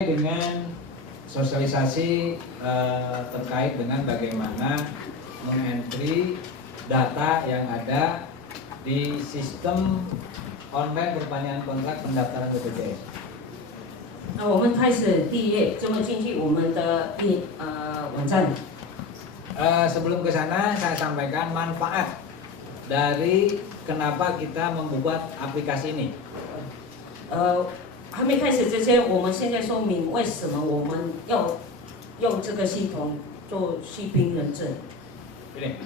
Dengan sosialisasi terkait dengan bagaimana mengentry data yang ada di sistem online perpanjangan kontrak pendaftaran BPJS. 我们开始第一页就会进去我们的网站。 Sebelum ke sana saya sampaikan manfaat dari kenapa kita membuat aplikasi ini. 还没开始之前，我们现在说明为什么我们要用这个系统做息兵认证。 Ini,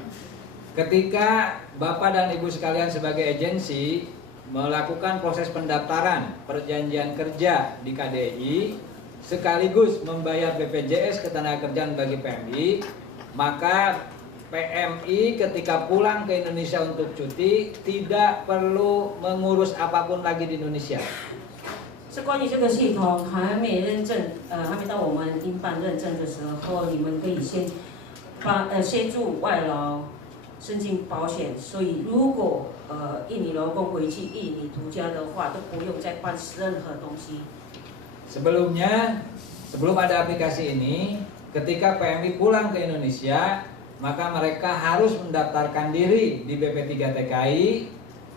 ketika Bapak dan Ibu sekalian sebagai agensi melakukan proses pendaftaran perjanjian kerja di KDI sekaligus membayar BPJS Ketenagakerjaan bagi PMI, maka PMI ketika pulang ke Indonesia untuk cuti tidak perlu mengurus apapun lagi di Indonesia. 是关于这个系统还没认证，还没到我们应办认证的时候，你们可以先协助外劳申请保险。所以如果印尼劳工回去印尼度假的话，都不用再办任何东西。 Sebelumnya, sebelum ada aplikasi ini, ketika PMI pulang ke Indonesia, maka mereka harus mendaftarkan diri di BP3 TKI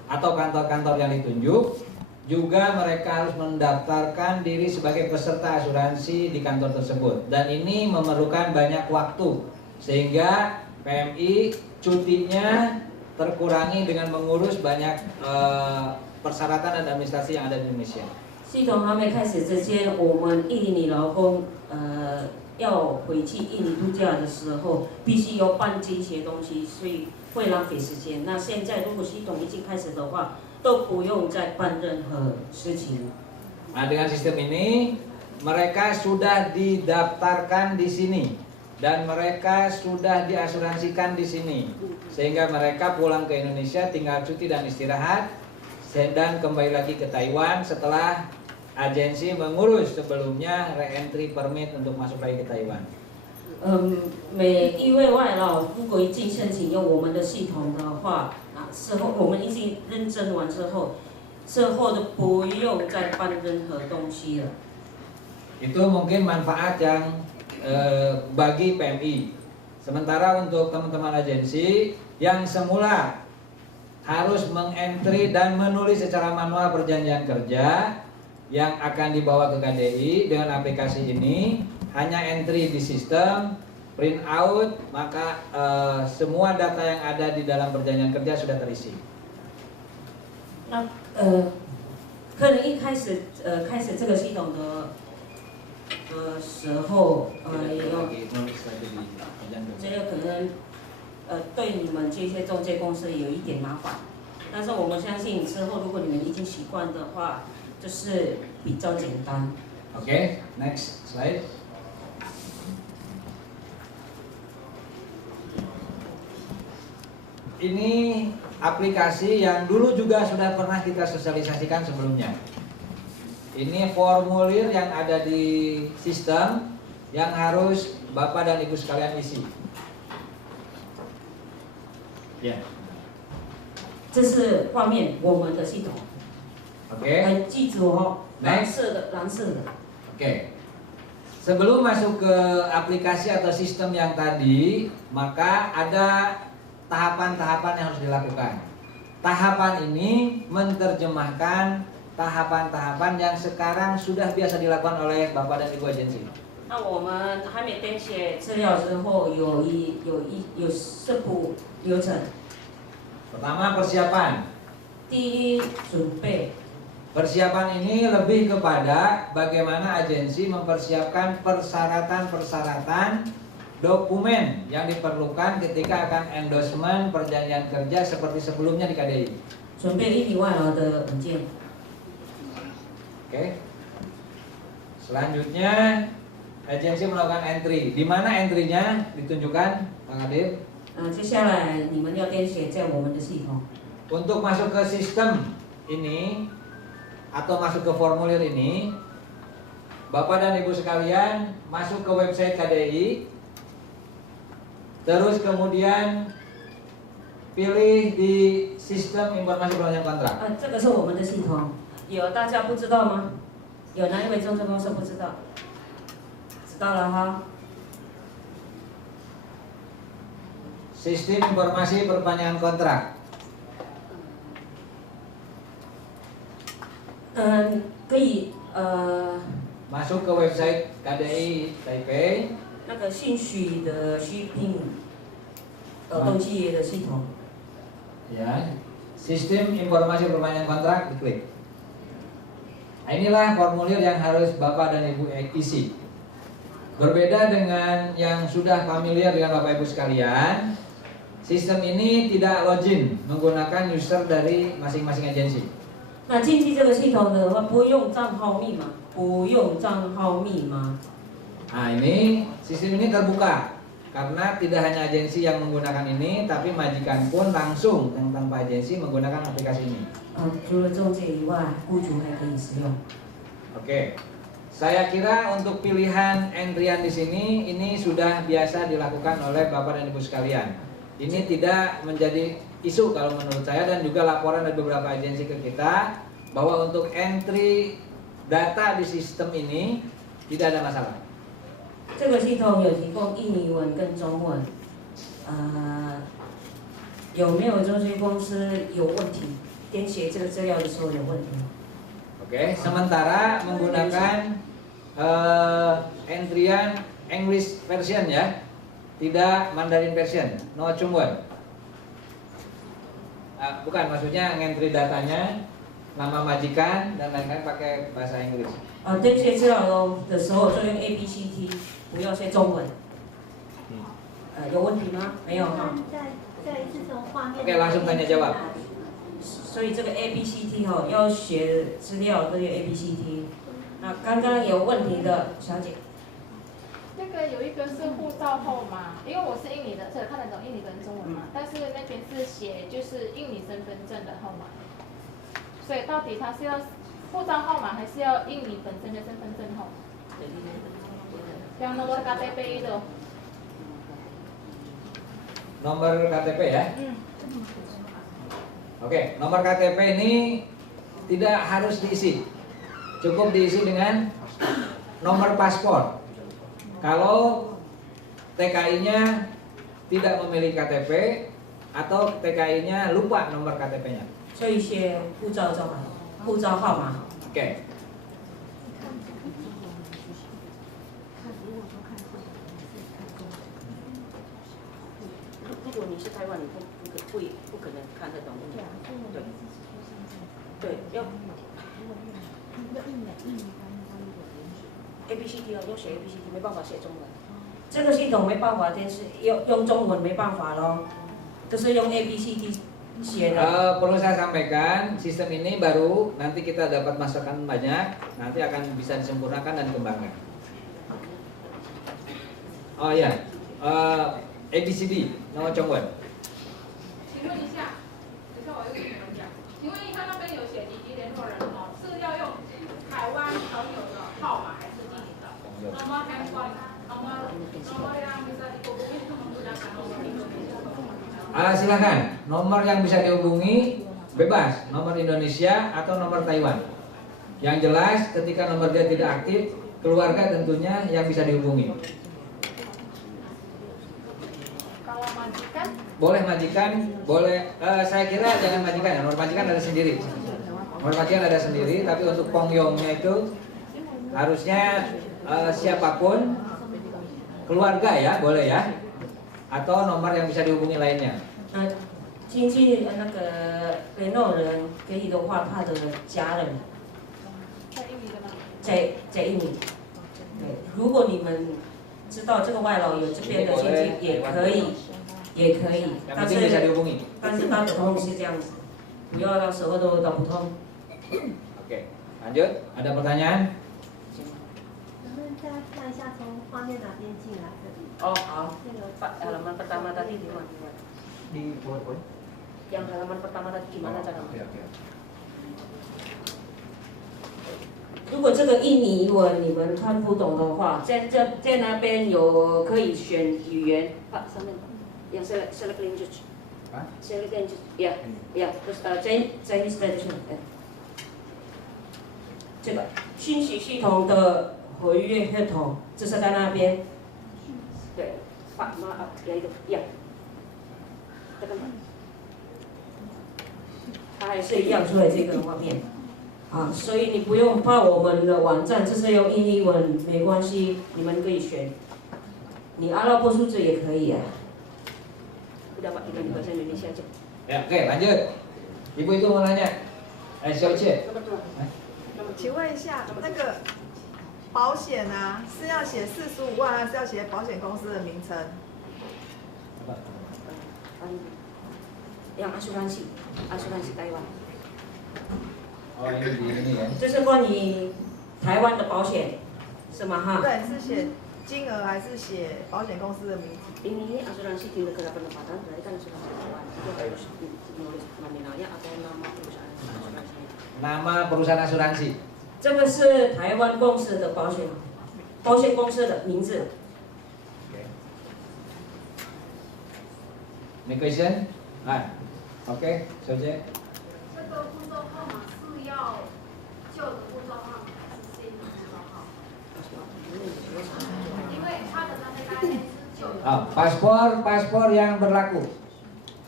atau kantor-kantor yang ditunjuk. Juga mereka harus mendaftarkan diri sebagai peserta asuransi di kantor tersebut. Dan ini memerlukan banyak waktu, sehingga PMI cutinya terkurangi dengan mengurus banyak persyaratan dan administrasi yang ada di Indonesia. 系统还没开始之前，我们印尼劳工要回去印尼度假的时候，必须要办这些东西，所以会浪费时间。那现在如果系统已经开始的话，都不用再办任何事情。 Nah, dengan sistem ini mereka sudah didaftarkan di sini dan mereka sudah diasuransikan di sini, sehingga mereka pulang ke Indonesia tinggal cuti dan istirahat dan kembali lagi ke Taiwan setelah agensi mengurus sebelumnya re-entry permit untuk masuk lagi ke Taiwan. 每一位外劳如果一经申请用我们的系统的话，事后我们已经认证完之后，事后都不用再办任何东西了。 Itu mungkin manfaat yang bagi PMI. Sementara untuk teman-teman agensi yang semula harus mengentry dan menulis secara manual perjanjian kerja yang akan dibawa ke KDI, dengan aplikasi ini hanya entry di sistem, print out, maka semua data yang ada di dalam perjanjian kerja sudah terisi. 那客人一开始这个系统的时候，这个可能对你们这些中介公司有一点麻烦，但是我们相信之后如果你们已经习惯的话，就是比较简单。 Oke, next slide. Ini aplikasi yang dulu juga sudah pernah kita sosialisasikan sebelumnya. Ini formulir yang ada di sistem yang harus Bapak dan Ibu sekalian isi. Ya. 这是画面我们的系统。 Oke. 记住哦，蓝色的，蓝色的。 Oke. Sebelum masuk ke aplikasi atau sistem yang tadi, maka ada tahapan-tahapan yang harus dilakukan. Tahapan ini menerjemahkan tahapan-tahapan yang sekarang sudah biasa dilakukan oleh Bapak dan Ibu agensi. 那我们还没填写资料之后，有四步流程。 Pertama, persiapan. 第一，准备。 Persiapan ini lebih kepada bagaimana agensi mempersiapkan persyaratan-persyaratan dokumen yang diperlukan ketika akan endorsement perjanjian kerja seperti sebelumnya di KDI. 准备印尼外劳的文件。 Oke. Selanjutnya agensi melakukan entry. Di mana entry-nya ditunjukkan, Pak Adib? 接下来你们要填写在我们的系统。 Untuk masuk ke sistem ini atau masuk ke formulir ini, Bapak dan Ibu sekalian masuk ke website KDI, terus kemudian pilih di sistem informasi perjanjian kontrak. 这个是我们的系统，有大家不知道吗？有哪一位中介公司不知道？知道了哈。 Sistem informasi perpanjangan kontrak. 可以Masuk ke website KDI Taipei. 那个信许的虚聘登记的系统。 Ya, sistem informasi perpanjangan kontrak diklik. Nah, inilah formulir yang harus Bapak dan Ibu isi. Berbeda dengan yang sudah familiar dengan Bapak Ibu sekalian, sistem ini tidak login menggunakan user dari masing-masing agensi. 那进去这个系统的话，不用账号密码，不用账号密码。 Nah, ini sistem ini terbuka karena tidak hanya agensi yang menggunakan ini, tapi majikan pun langsung yang tanpa agensi menggunakan aplikasi ini. 除了中介以外，雇主还可以使用。 Oke, saya kira untuk pilihan entrian di sini ini sudah biasa dilakukan oleh Bapak dan Ibu sekalian. Ini tidak menjadi isu kalau menurut saya, dan juga laporan dari beberapa agensi ke kita bahwa untuk entry data di sistem ini tidak ada masalah. 这个系统有提供印尼文跟中文，有没有中介公司有问题？填写这个资料的时候有问题吗？ Oke, sementara menggunakan entrian English version ya, tidak Mandarin version, no Chungwen. Bukan, maksudnya ngentri datanya, nama majikan dan lain-lain pakai bahasa Inggris. 填写资料的时候就用 ABCT， 不要写中文。有问题吗？没有哈。再一次从画面。 Oke, langsung tanya jawab. 所以这个 ABCT 要写资料都有 ABCT。那刚刚有问题的小姐。 那个有一个是护照号码，因为我是印尼的，所以看得懂印尼跟中文嘛。但是那边是写就是印尼身份证的号码，所以到底他是要护照号码还是要印尼本身的身份证号码？ Yang nomor KTP itu. Nomor KTP ya. Oke, nomor KTP ini tidak harus diisi, cukup diisi dengan nomor paspor. Kalau TKI-nya tidak memiliki KTP atau TKI-nya lupa nomor KTP-nya. 所以写护照就好，护照号码。 Oke. Kalau 你是台湾，你不可能看得懂。对，对，要 ABCD 要写 ABCD， 没办法写中文。这个系统没办法，但是用中文没办法咯，就是用 ABCD 写的。 Perlu saya sampaikan, sistem ini baru, nanti kita dapat masukan banyak, nanti akan bisa disempurnakan dan dikembangkan. Oh ya, ABCD, nama Chongwen. 请问一下，你看我又跟你们讲，请问一下那边有写紧急联络人哦，是要用台湾朋友的号码还是印尼的？nomor handphone, nomor yang bisa dihubungi itu menggunakan nomor Indonesia. Silakan, nomor yang bisa dihubungi bebas, nomor Indonesia atau nomor Taiwan. Yang jelas, ketika nomor dia tidak aktif, keluarga tentunya yang bisa dihubungi. Kalau majikan? Boleh majikan, boleh. Saya kira jangan majikan ya, nomor majikan ada sendiri. Nomor majikan ada sendiri, tapi untuk Pongyongnya itu harusnya siapapun, keluarga ya, boleh ya, atau nomor yang bisa dihubungi lainnya. 经纪那个联络人可以的话，他的家人在印尼的吗？在印尼。对，如果你们知道这个外劳有这边的亲戚，也可以，也可以。 Yang penting bisa dihubungi. 但是打不通是这样子，不要到时候都打不通。 Oke, lanjut. Ada pertanyaan? 能不能再看一下从画面哪边进来的？ Oh,好。那个 Halaman pertama tadi di mana? Di PowerPoint. Yang halaman pertama tadi gimana cara? Oke, oke. 如果这个印尼文你们看不懂的话，在那边有可以选语言。上面yang select language。select language ya ya terus Chinese tradition 这个信息系统的合约合同，就是在那边。对，把妈啊，给一个一样，这个嘛，它还是一样出来这个画面。啊，所以你不用怕我们的网站就是用英文没关系，你们可以选。你阿拉伯数字也可以啊。Udah Pak, kita bahasa Indonesia aja. Ya, oke lanjut. Ibu itu mau nanya. 小姐。请问一下，那个保险啊，是要写45万，还是要写保险公司的名称？ Yang asuransi Taiwan。 Oh ini di ini ya. 这是关于台湾的保险，是吗？哈。对，是写金额还是写保险公司的名字？ Ini asuransi tindakan pendapatan, berarti kan asuransi Taiwan itu harus menulis nominalnya atau nama perusahaan asuransinya. Nama perusahaan asuransi. 这个是台湾公司的保险公司的名字。Any question? Oke, 小姐。 这个护照号码是要旧的护照号码还是新的护照号码？因为他的那个 IN 是旧的。paspor yang berlaku.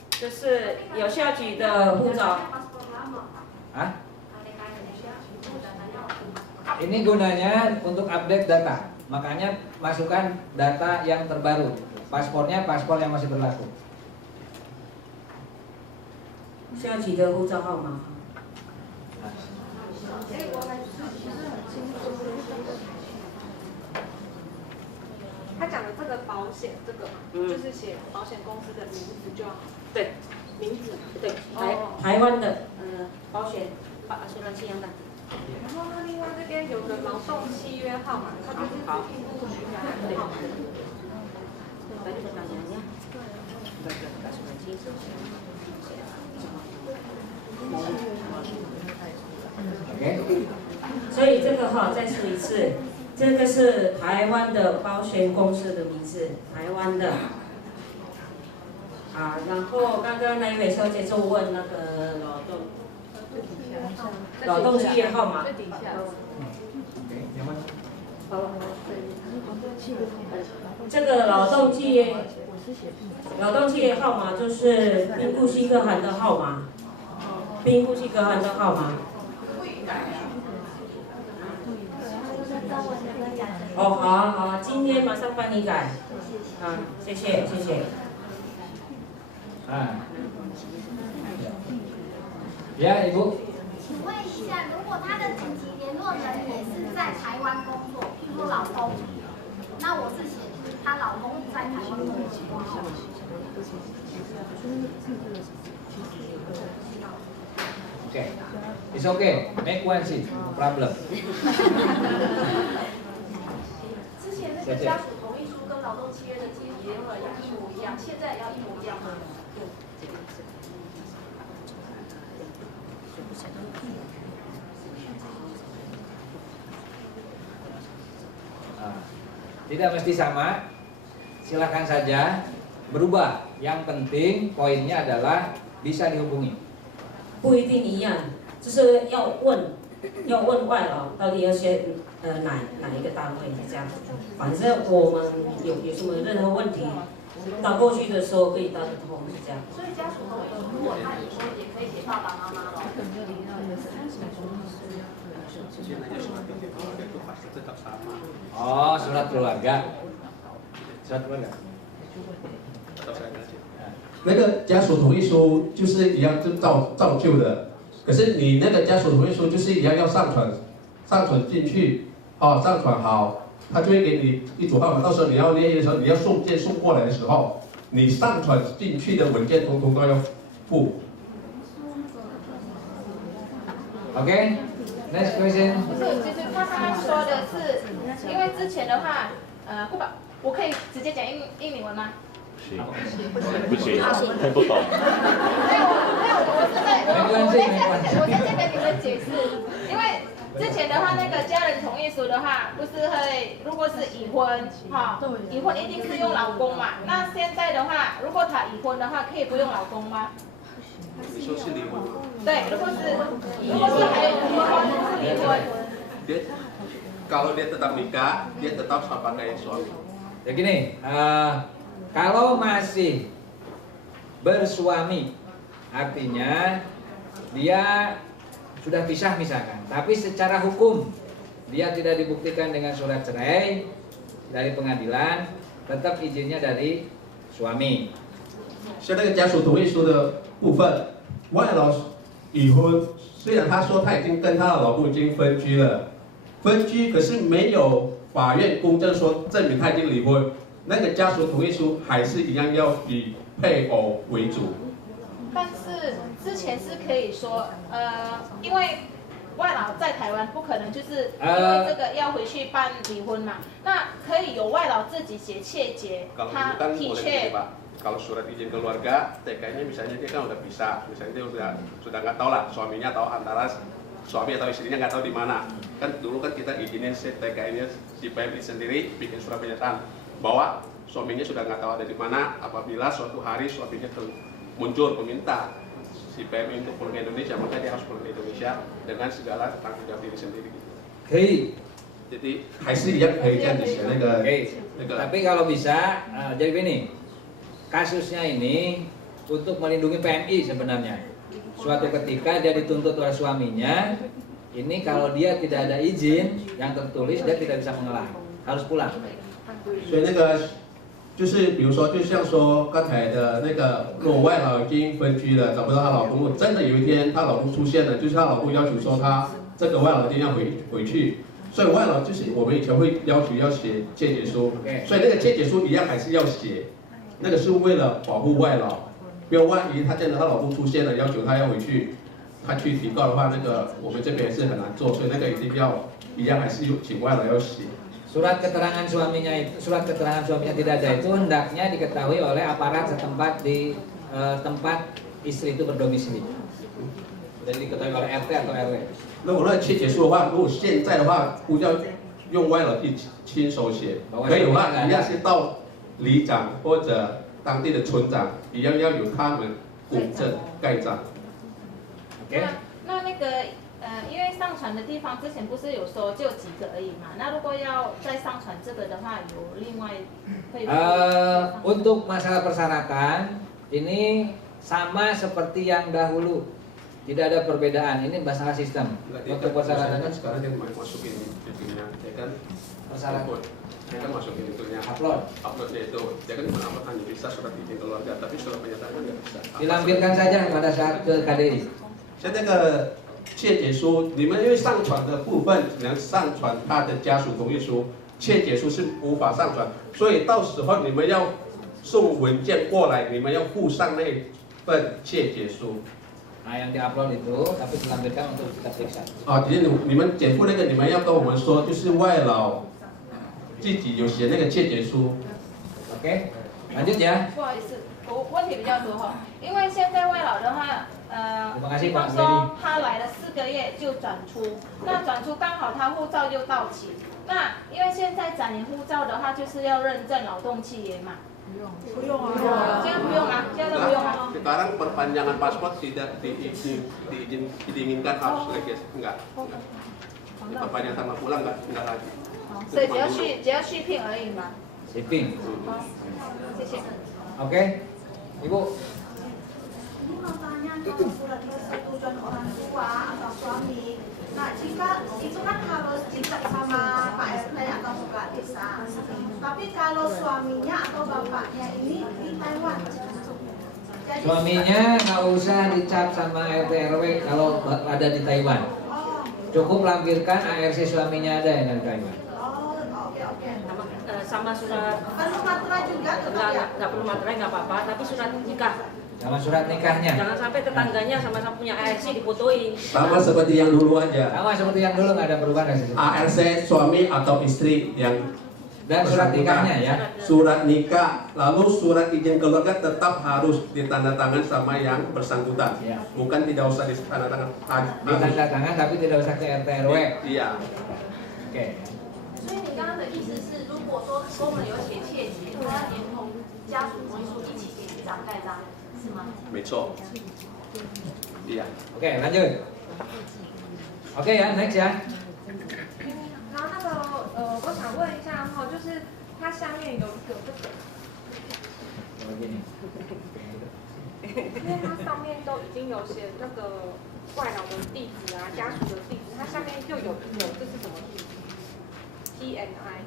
就是有效期的护照。Hah? Ini gunanya untuk update data, makanya masukkan data yang terbaru. Paspornya paspor yang masih berlaku. 效期的护照号码。他讲的这个保险，这个就是写保险公司的名字就好。对，名字对，台湾的保险asuransi yang的。然后呢，另外这边有个劳动契约号码，它就是并不取的号码。Tadi pertanyaannya, asuransi Oke. 所以这个哈，再说一次，这个是台湾的保险公司的名字，台湾的。啊，然后刚刚那一位小姐就问那个劳动契约号码。最底下。这个劳动契约号码就是兵库西格罕的号码，兵库西格罕的号码。哦，好啊好啊，今天马上帮你改。啊，谢谢谢谢。Ya Ibu. 请问一下，如果他的紧急联络人也是在台湾工作，譬如说老公，那我是写她老公在台湾工作。Oke, it's okay, make one sih, no problem. 之前那个家属同意书跟劳动契约的紧急联络人要一模一样，现在也要一模一样吗？Tidak mesti sama, silakan saja berubah. Yang penting poinnya adalah bisa dihubungi. 不一定一样，就是要问外劳到底要先哪一个单位这样。反正我们有什么任何问题，打过去的时候可以打得通，是这样。所以家属同意书，如果他以后也可以给爸爸妈妈了。Oh, surat keluarga. Surat keluarga. 那个家属同意书就是一样，就照旧的。可是你那个家属同意书就是一样要上传进去，上传好，他就会给你一组号码。到时候你要列印的时候，你要送件送过来的时候，你上传进去的文件统统都要附。OK, next question. 不是，就是他刚刚说的是，因为之前的话，不把，我可以直接讲印尼文吗？不行，听不懂。没有，我在这跟你们解释，因为之前的话，那个家人同意书的话，不是会，如果是已婚，已婚一定是用老公嘛。那现在的话，如果他已婚的话，可以不用老公吗？你说是离婚？对，如果是还有离婚是离婚。kalau dia tetap nikah, dia tetap sebagai suami. Ya gini, kalau masih bersuami, artinya dia sudah pisah misalkan, tapi secara hukum dia tidak dibuktikan dengan surat cerai dari pengadilan, tetap izinnya dari suami. 像那个家属同意书的部分，外劳已婚，虽然他说他已经跟他的老公已经分居了，分居可是没有法院公证说证明他已经离婚，那个家属同意书还是一样要以配偶为主。但是之前是可以说，因为外劳在台湾不可能就是因为这个要回去办离婚嘛，那可以由外劳自己写切结，他体确。 Kalau surat izin keluarga, TK-nya misalnya dia kan udah pisah, misalnya dia sudah nggak tahu lah suaminya atau antara suami atau istrinya nggak tahu di mana. Kan dulu kan kita izinin si TK-nya si PMI sendiri bikin surat pernyataan bahwa suaminya sudah nggak tahu ada di mana. Apabila suatu hari suaminya muncul meminta si PMI untuk pulang ke Indonesia, maka dia harus pulang ke Indonesia dengan segala tanggung jawab diri sendiri. Hei. Jadi 还是一样可以这样子写那个。Tapi kalau bisa, jadi begini. Kasusnya ini untuk melindungi PMI sebenarnya. Suatu ketika dia dituntut oleh suaminya, ini kalau dia tidak ada izin yang tertulis dia tidak bisa mengelak, harus pulang. 所以那个就是比如说，就像说刚才的那个，如果外劳已经分居了，找不到她老公，真的有一天她老公出现了，就是她老公要求说她这个外劳一定要回去，所以外劳就是我们以前会要求要写切结书，所以那个切结书一样还是要写。 那个是为了保护外劳，因为万一她见到她老公出现了，要求她要回去，她去提告的话，那个我们这边是很难做，所以那个一定要一样还是请外劳要写。Surat keterangan suaminya tidak ada itu hendaknya diketahui oleh aparat setempat di tempat istri itu berdomisili. Jadi diketahui oleh RT atau RW. 如果那切结书的话，如果现在的话，不要用外劳去亲手写，可以的话，一样是到 里长或者当地的村长一样要有他们公证盖章。那个因为上传的地方之前不是有说就几个而已嘛？那如果要再上传这个的话，有另外会。Untuk masalah persyaratan ini sama seperti yang dahulu, tidak ada perbedaan. Ini masalah sistem. Untuk persyaratan sekarang dia masukin jadinya, ya kan? Persyaratan. Dia kan masukin itunya uploadnya itu dia kan cuma upload hanya bisa surat izin keluarga tapi surat pernyataan nggak bisa dilampirkan saja pada saat ke KDI 像那个切结书你们因为上传的部分只能上传他的家属同意书切结书是无法上传所以到时候你们要送文件过来你们要附上那份切结书 Nah, yang diupload itu tapi dilampirkan untuk kita periksa. 其实你们减负那个你们要跟我们说就是外劳 自己有写那个切结书 ，OK， lanjut ya。不好意思，我问题比较多哈，因为现在外劳的话，比方说他来了4个月就转出，那转出刚好他护照就到期，那因为现在展延护照的话就是要认证劳动契约嘛。不用啊，现在不用啊，现在都不用啊。Sekarang perpanjangan paspor tidak diinginkan harus legis, enggak. Perpanjangan sama pulang enggak lagi. 所以只要续聘而已嘛。续聘。好，谢谢。Oke, Ibu. Ini mau tanya kalau surat persetujuan orang tua atau suami, nah jika itu kan harus dicat sama Pak RT atau Kepala Desa. Tapi kalau suaminya atau bapaknya ini di Taiwan. Suaminya nggak usah dicap sama RT RW kalau ada di Taiwan. Cukup lampirkan ARC suaminya ada yang dari Taiwan. Sama surat perlu materai juga nggak perlu materai nggak apa-apa tapi surat nikah sama surat nikahnya jangan sampai tetangganya sama-sama punya ARC difotoin sama seperti yang dulu aja sama seperti yang dulu nggak ada perubahan dari situ. ARC suami atau istri yang dan surat nikahnya ya surat nikah lalu surat izin keluarga tetap harus ditandatangan sama yang bersangkutan ya. Bukan tidak usah ditandatangan ditandatangan tapi tidak usah ke RT RW iya oke. 所以你刚刚的意思是，如果说公文有写切结，他要连同家属同意书一起给局长盖章，是吗？没错。iya. Oke, lanjut. Oke ya, next ya. 然后那个想问一下哈，就是它下面有一个这个，因为它上面都已经有写那个外劳的地址啊、家属的地址，它下面就有这是什么地址 ？TNI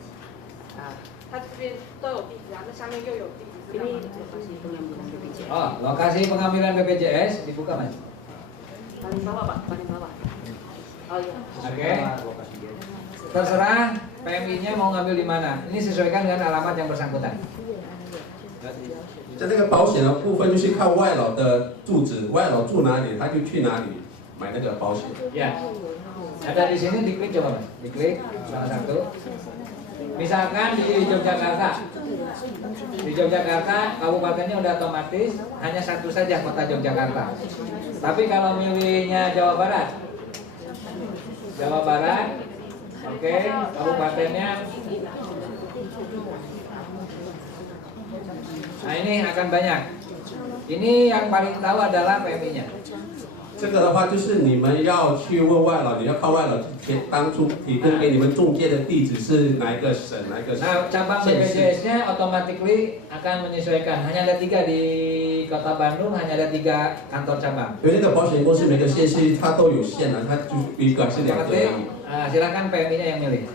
啊，它这边都有地址啊，那下面又有地址。Oh, lokasi pengambilan BPJS dibuka mas. Paling bawah Pak, paling bawah. Oh iya. Oke. Terserah PMI-nya mau ngambil di mana. Ini sesuaikan dengan alamat yang bersangkutan. 在这个保险的部分，就是看外劳的住址，外劳住哪里，他就去哪里买那个保险。Ya. Ada di sini diklik coba mas, diklik salah satu. Misalkan di Yogyakarta, kabupatennya udah otomatis hanya satu saja kota Yogyakarta. Tapi kalau milihnya Jawa Barat, oke, kabupatennya. Nah ini akan banyak. Ini yang paling tahu adalah PMI-nya. 这个的话就是你们要去问外劳，你要靠外劳当初提供给你们中介的地址是哪一个省，哪一个县市。 Nah, cabang BPJS-nya automatically akan menyesuaikan. Hanya ada 3 di Kota Bandung, hanya ada 3 kantor cabang. 因为那个保险公司每个县市它都有限的，它就一个是2个而已。Silakan PMI-nya yang milih.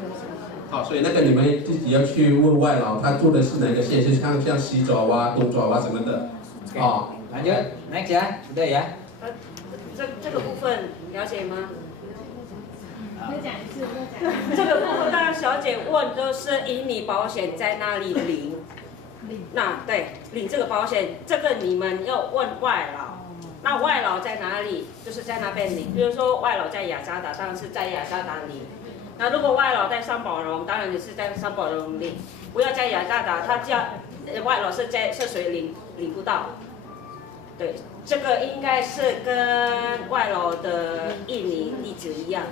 好，所以那个你们自己要去问外劳，他住的是哪个县市，像西爪哇、东爪哇什么的。哦， Lanjut, next ya, sudah ya. 这个部分了解吗？再讲一次，这个部分，刚刚小姐问都是以你保险在哪里领，那对领这个保险，这个你们要问外劳，那外劳在哪里？就是在那边领。比如说外劳在雅加达，当然是在雅加达领。那如果外劳在三宝龙，当然也是在三宝龙领。不要在雅加达，他叫外劳是在涉水领不到。对，这个应该是跟外劳的印尼地址一样。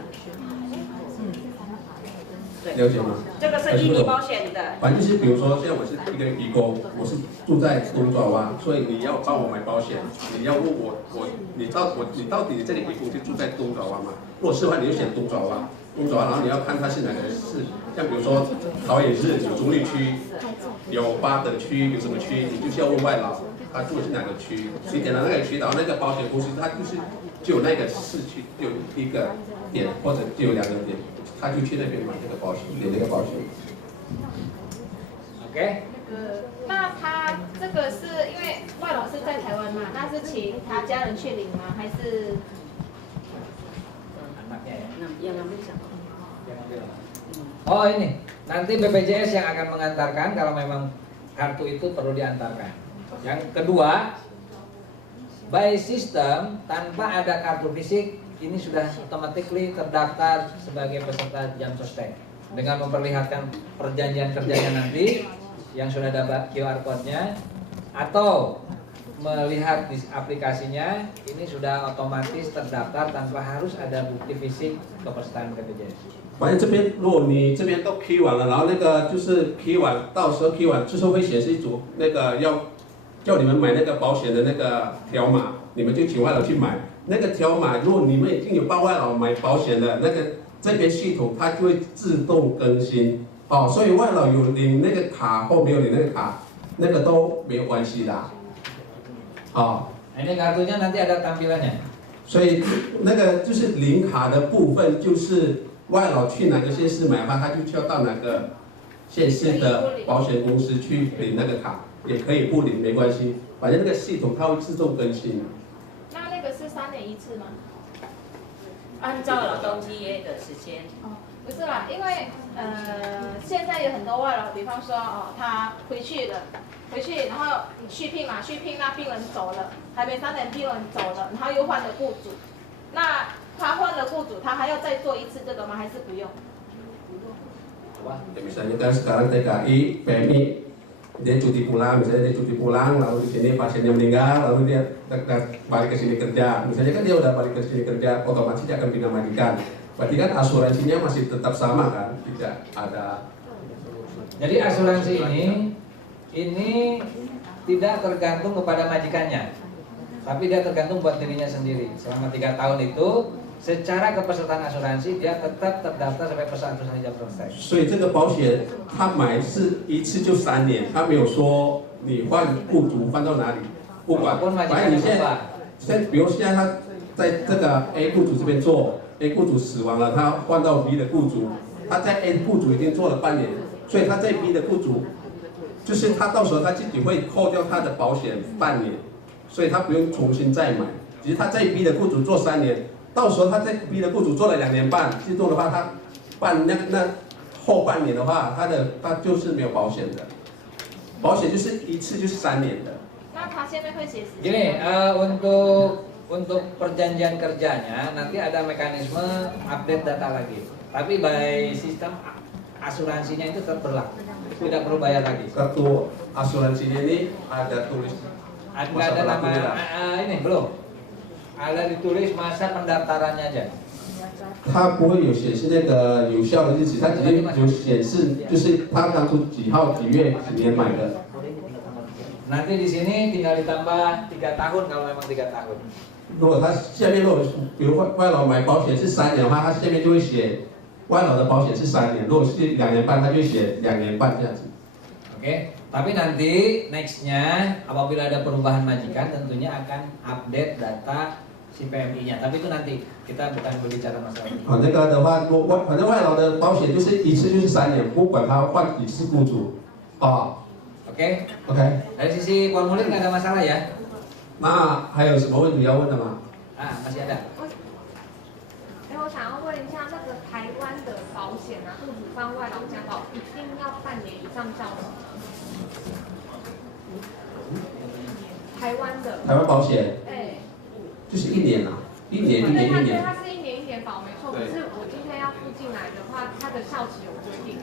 了解吗？这个是印尼保险的。反正就是比如说，现在我是一个移工，我是住在东爪哇，所以你要帮我买保险，你要问你到底这个移工是住在东爪哇吗？如果是的话，你就选东爪哇，然后你要看它是哪个市，像比如说桃园市有中立区，有巴德区，有什么区，你就是要问外劳。 他住的是哪个区？你点了那个区，然后那个保险公司它就有那个市区就1个点，或者就有2个点，他就去那边买这个保险，领这个保险。OK。那他这个是因为外劳是在台湾嘛？那是请他家人去领吗？还是？ Oh ini, nanti BPJS yang akan mengantarkan kalau memang kartu itu perlu diantarkan. Yang kedua, by system tanpa ada kartu fisik ini sudah automatically terdaftar sebagai peserta jam sostek dengan memperlihatkan perjanjian kerjanya nanti yang sudah ada QR code-nya atau melihat di aplikasinya ini sudah otomatis terdaftar tanpa harus ada bukti fisik kepesertaan BPJS. 反正这边，如果你这边都 key 完了，然后那个就是 key 完，到时候 key 完就是会显示一组那个要叫你们买那个保险的那个条码，你们就请外劳去买那个条码。如果你们已经有帮外劳买保险的，那个这边系统它就会自动更新。哦，所以外劳有领那个卡或没有领那个卡，那个都没有关系的。哦， Ini kartunya nanti ada tampilannya. 所以那个就是领卡的部分，就是外劳去哪个县市买的话，他就要到哪个县市的保险公司去领那个卡。 也可以不领没关系，反正那个系统它会自动更新。那个是3年1次吗？按照劳动契约的时间。哦，不是啦，因为现在有很多外劳，比方说他回去然后续聘嘛，那病人走了，还没3年病人走了，然后又换了雇主，那他换了雇主，他还要再做1次这个吗？还是不用？ Misalnya kan sekarang TKI, PMI dia cuti pulang, misalnya dia cuti pulang, lalu di sini pasiennya meninggal, lalu dia balik ke sini kerja. Misalnya kan dia udah balik ke sini kerja, otomatis dia akan pindah majikan. Berarti kan asuransinya masih tetap sama kan, tidak ada. Jadi asuransi ini tidak tergantung kepada majikannya, tapi dia tergantung buat dirinya sendiri. Selama 3 tahun itu secara kepesertaan asuransi dia tetap terdaftar sampai peserta asuransi selesai. 所以这个保险他买是一次就3年，他没有说你换雇主换到哪里，不管，反正你现在比如现在他在这个 A 雇主这边做 ，A 雇主死亡了，他换到 B 的雇主，他在 A 雇主已经做了半年，所以他在 B 的雇主，就是他到时候他自己会扣掉他的保险半年，所以他不用重新再买。只是他在 B 的雇主做3年，到时候他在 B 的雇主做了2年半，记住的话，他那后半年的话，他就是没有保险的，保险就是一次就是3年的。那他下面会写时间。 Gini, untuk perjanjian kerjanya nanti ada mekanisme update data lagi. Tapi by sistem asuransinya itu tetap berlaku, tidak perlu bayar lagi. Kartu asuransinya ini ada tulis. Nggak ada nama ini belum. Ada ditulis masa pendaftarannya aja. 它不会有显示那个有效的日子，它只是有显示就是他当初几号几月几年买的。 Nanti di sini tinggal ditambah 3 tahun kalau memang 3 tahun. 如果他下面如果比如外劳买保险是3年的话，他下面就会写外劳的保险是3年，如果是2年半，他就写2年半这样子。Oke, tapi nanti nextnya apabila ada perubahan majikan tentunya akan update data si PMI-nya. Tapi itu nanti kita bukan berbicara masalah ini. 那个的话，反正外劳的保险就是一次就是3年，不管他换几次雇主，啊。 Oke, Oke. dari sisi formulir nggak ada masalah ya? 那还有什么问题要问的吗？ masih ada. 我想要问一下，那个台湾的保险啊，雇主放外劳加保一定要半年以上效期。台湾的。台湾保险。哎。就是1年啊，1年1年1年。它是1年1年保没错，可是我今天要付进来的话，它的效期有规定。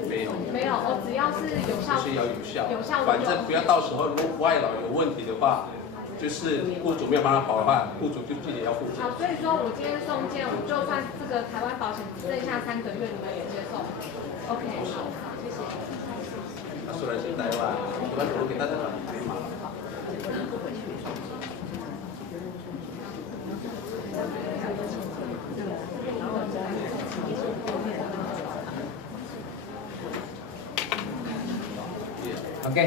没有，我只要是有效，就是要有效，有效的。反正不要到时候如果外劳有问题的话，就是雇主没有办法保的话，雇主就自己要负责。好，所以说我今天送件，我就算这个台湾保险只剩下3个月，你们也接受 ？OK， 好，谢谢。Asuransi Taiwan, cuman perlu kita tetap terima. Oke,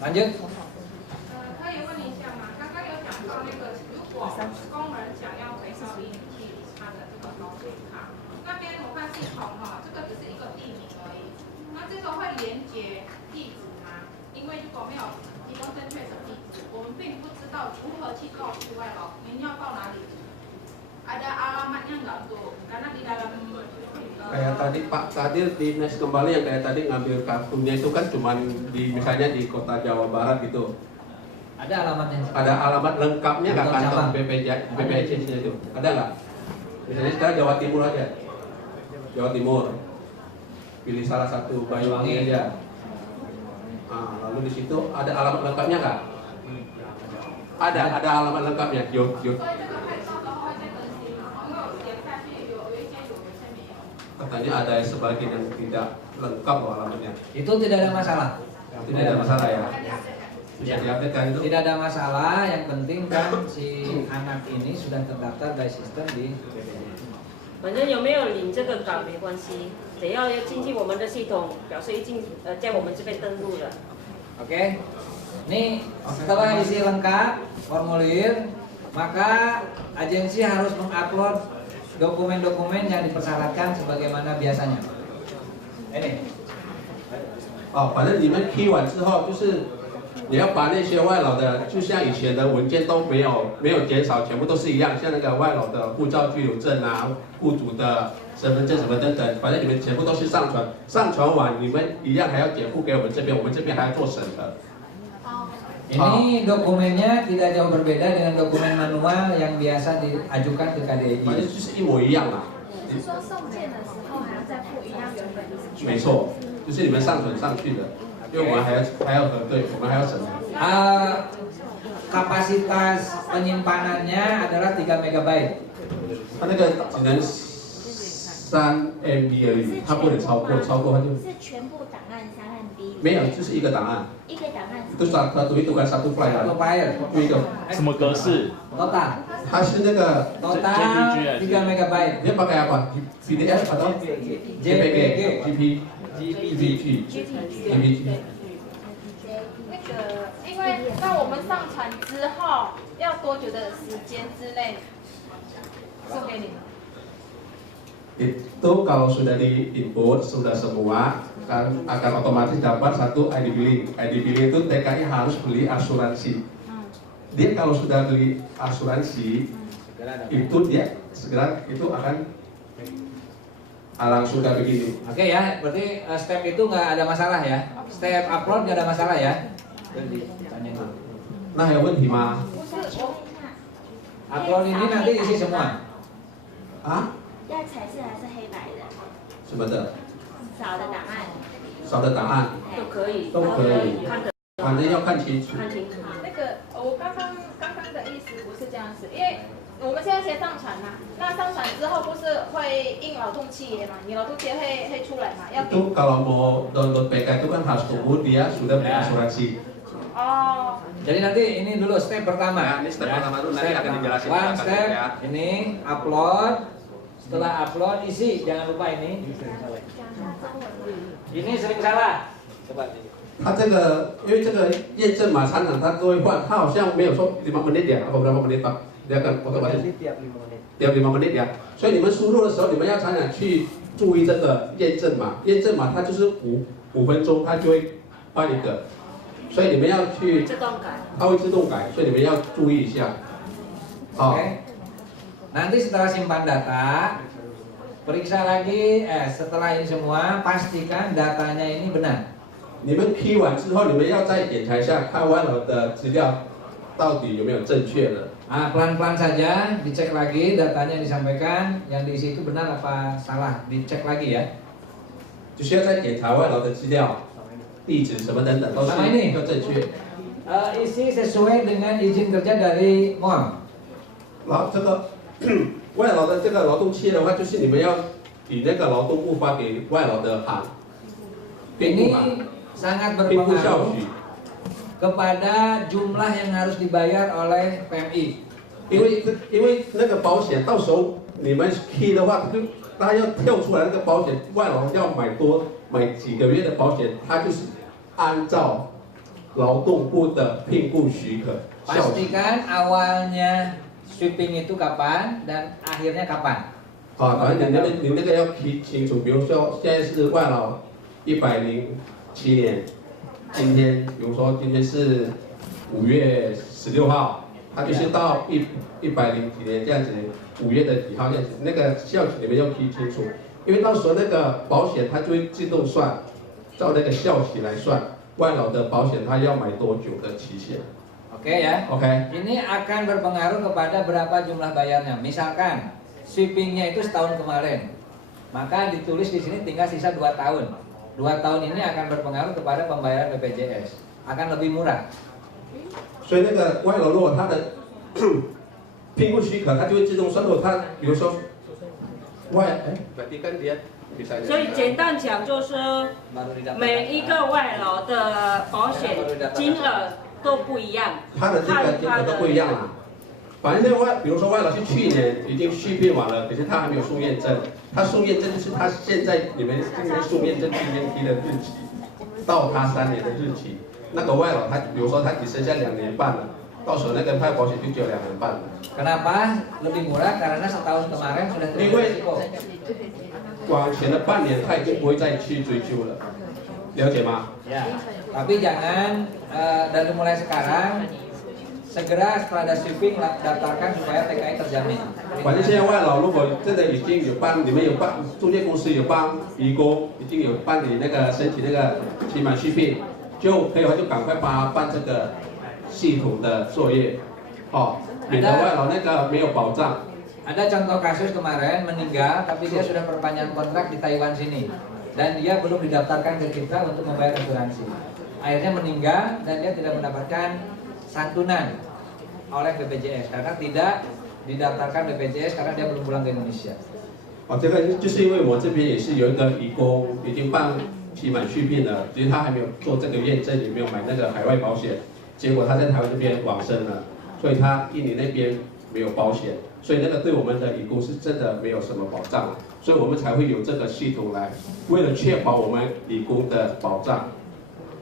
lanjut. 可以问一下吗？刚刚有讲到那个，如果工人想要回到1.7他的这个保险卡，那边我看系统哈，这个只是一个地名而已。那这个会连接地址吗？因为如果没有提供正确的地址，我们并不知道如何去告诉外劳您要到哪里。Ada alamatnya nggak tuh? Karena di dalam Kayak tadi Pak Kadir di Nes Kembali yang kayak tadi ngambil kartunya itu kan cuman di misalnya di kota Jawa Barat gitu. Ada alamatnya? Ada alamat lengkapnya nggak kantor BPJS itu? Ada nggak? Misalnya sekarang Jawa Timur aja. Jawa Timur. Pilih salah satu Banyuwangi aja. Nah, lalu di situ ada alamat lengkapnya nggak? Ada alamat lengkapnya. Yuk. Katanya ada sebagian yang tidak lengkap loh alamatnya. Itu tidak ada masalah. Tidak ada masalah ya. Bisa diupdatekan itu. Tidak ada masalah. Yang penting kan si anak ini sudah terdaftar by sistem di BPJS. 反正有没有领这个稿没关系，只要进去我们的系统，表示在我们这边登录了。Oke, ini setelah isi lengkap formulir, maka agensi harus mengupload dokumen-dokumen yang dipersyaratkan sebagaimana biasanya. Ini. 反正你们批完之后，就是你要把那些外劳的，就像以前的文件都没有减少，全部都是一样，像那个外劳的护照居留证啊、雇主的身份证什么等等，反正你们全部都是上传，上传完你们一样还要减负给我们这边，我们这边还要做审核。 Ini dokumennya tidak jauh berbeda dengan dokumen manual yang biasa diajukan ke KDI. 反正就是一模一样啦。是说送件的时候还要再付一样原本的。没错，就是你们上传上去的，因为我们还要核对，我们还要审核。Kapasitas penyimpanannya adalah 3 MB. 它那个只能3 MB 而已，它不能超过它就。是全部档案3 MB 没有，就是一个档案。一个档案。itu kan satu file. Satu file. 一个。什么格式 Total. 它是那个 Total 3 megabyte. Dia pakai apa? PDF atau JPG, GPG. 那个，因为那我们上传之后要多久的时间之内送给你们？ Itu kalau sudah di input sudah semua akan otomatis dapat satu ID billing. ID billing itu TKI harus beli asuransi. Dia kalau sudah beli asuransi itu dia segera itu akan langsung kayak begini. Oke ya, berarti step itu nggak ada masalah ya. Step upload nggak ada masalah ya. Nah, ya问题吗？ Upload ini nanti isi semua. 啊？ 要彩色还是黑白的？什么的？少的档案。少的档案都可以，都可以，反正要看清楚。看清楚。那个，我刚刚的意思不是这样子，因为我们现在先上传嘛，那上传之后不是会印劳动契约嘛？你劳动契约会出来嘛？要 Itu kalau mau download PK itu kan harus tunggu dia sudah beli asuransi. Oh. Jadi nanti ini dulu step pertama. Ya, ini step pertama dulu, nanti akan dijelasin One belakang step ya. ini upload. Setelah upload isi, jangan lupa ini. Ini sering salah. Coba. 它这个因为这个验证码常常它都会换，它好像没有说5 menit ya, atau berapa menit Pak? Dia akan otomatis tiap 5 menit ya. 所以你们输入的时候，你们要常常去注意这个验证码。验证码它就是5分钟，它就会换一个。所以你们要去自动改，它会自动改，所以你们要注意一下。好。 Nanti setelah simpan data, periksa lagi. Setelah ini semua, pastikan datanya ini benar. 你们 key 完之后，你们要再检查一下，看外劳的资料到底有没有正确的。Pelan-pelan saja, dicek lagi datanya yang disampaikan, yang diisi itu benar apa salah, dicek lagi ya. 就是要再检查外劳的资料、地址什么等等都是要正确。isi sesuai dengan izin kerja dari MOM. 然后这个。 外劳的这个劳动契约的话，就是你们要以那个劳动部发给外劳的行，编户行， sangat 编户效 berpengaruh 许 kepada jumlah yang harus dibayar oleh PMI. 因为那个保险到时候你们 key 的话，就他要跳出来那个保险，外劳要买几个月的保险，他就是按照劳动部的聘雇许可效许。 Pastikan awalnya sweeping itu kapan dan akhirnya kapan. 好，反正你那个要提清楚，比如说现在是外劳107年，今天比如说今天是5月16号，它就是到100几年这样子，5月的几号这样子，那个效期你们要提清楚，因为到时候那个保险它就会自动算，照那个效期来算，外劳的保险它要买多久的期限。 Oke ya. Oke. Ini akan berpengaruh kepada berapa jumlah bayarnya. Misalkan sweepingnya itu setahun kemarin, maka ditulis di sini tinggal sisa 2 tahun. 2 tahun ini akan berpengaruh kepada pembayaran BPJS, akan lebih murah. 所以那个外劳如果他的聘雇许可，它就会自动算。如果他比如说berarti kan dia bisa。所以简单讲就是每一个外劳的保险金额。 都不一样，他的这个金额都不一样啦。反正比如说外劳是去年已经续聘完了，可是他还没有送验证。他送验证就是他现在你们今天送验证今天批的日期，到他3年的日期。那个外劳他比如说他只剩下2年半了，到时候那个他保险就只有2年半了。Kenapa lebih murah? Karena setahun kemarin sudah terjadi risiko. 往前的半年他已经不会再去追究了，了解吗？ Ya, tapi jangan dari mulai sekarang segera setelah ada sweeping daftarkan supaya TKI terjamin. 反正现在外劳如果真的已经有帮你们有帮中介公司有帮移工已经有帮你那个申请那个期满续聘，就可以就赶快帮他办这个系统的作业，免得外劳那个没有保障。 Ada contoh kasus kemarin meninggal tapi dia sudah perpanjang kontrak di Taiwan sini. Dan dia belum didaftarkan ke kita untuk membayar asuransi. Akhirnya meninggal dan dia tidak mendapatkan santunan oleh BPJS karena tidak didaftarkan BPJS karena dia belum pulang ke Indonesia. 这个就是因为我这边也是有一个移工已经办期满续聘了，其实他还没有做这个验证，也没有买那个海外保险，结果他在台湾这边往生了，所以他印尼那边没有保险，所以那个对我们的移工是真的没有什么保障，所以我们才会有这个系统来，为了确保我们移工的保障。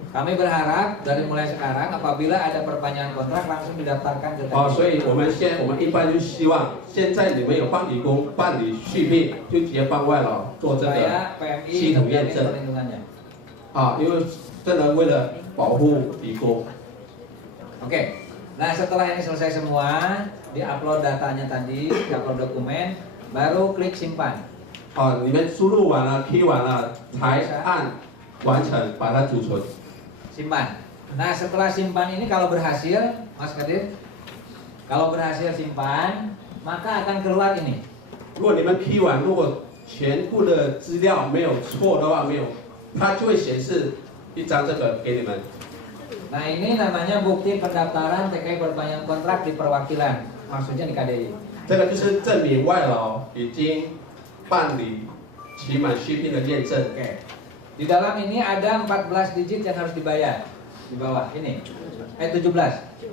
Kami berharap dari mulai sekarang apabila ada perpanjangan kontrak langsung didaftarkan ke 所以我们一般就希望，现在你们有帮移工办理续聘，就直接帮外劳做这个系统验证。因为真的为了保护移工。Oke, nah setelah ini selesai semua, diupload datanya tadi, diupload dokumen, baru klik simpan. 你们输入完了 ，key 完了，才按完成，把它储存。 Simpan. Nah setelah simpan ini kalau berhasil, Mas Kadir, kalau berhasil simpan, maka akan keluar ini. 如果你们 key 完，如果全部的资料没有错的话，它就会显示一张这个给你们。 Nah ini namanya bukti pendaftaran TKI perpanjangan kontrak di perwakilan, maksudnya di KDI. 这个就是证明外劳已经办理期满续聘的验证。 Di dalam ini ada 14 digit yang harus dibayar di bawah ini. 17.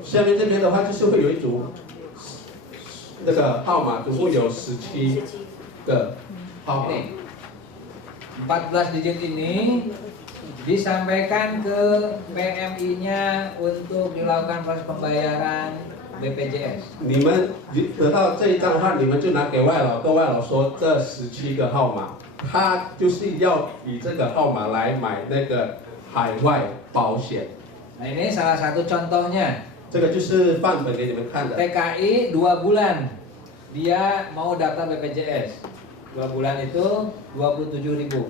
下面这边的话就是会有一组那个号码，总共有17个号码。 14 digit ini disampaikan ke PMI-nya untuk dilakukan proses pembayaran BPJS. 你们得到这一张的话，你们就拿给外劳，跟外劳说这17个号码。 他就是要以这个号码来买那个海外保险。 Nah ini salah satu contohnya. 这个就是范本给你们看的。 TKI 2 bulan dia mau daftar BPJS. 2 bulan itu 27.000.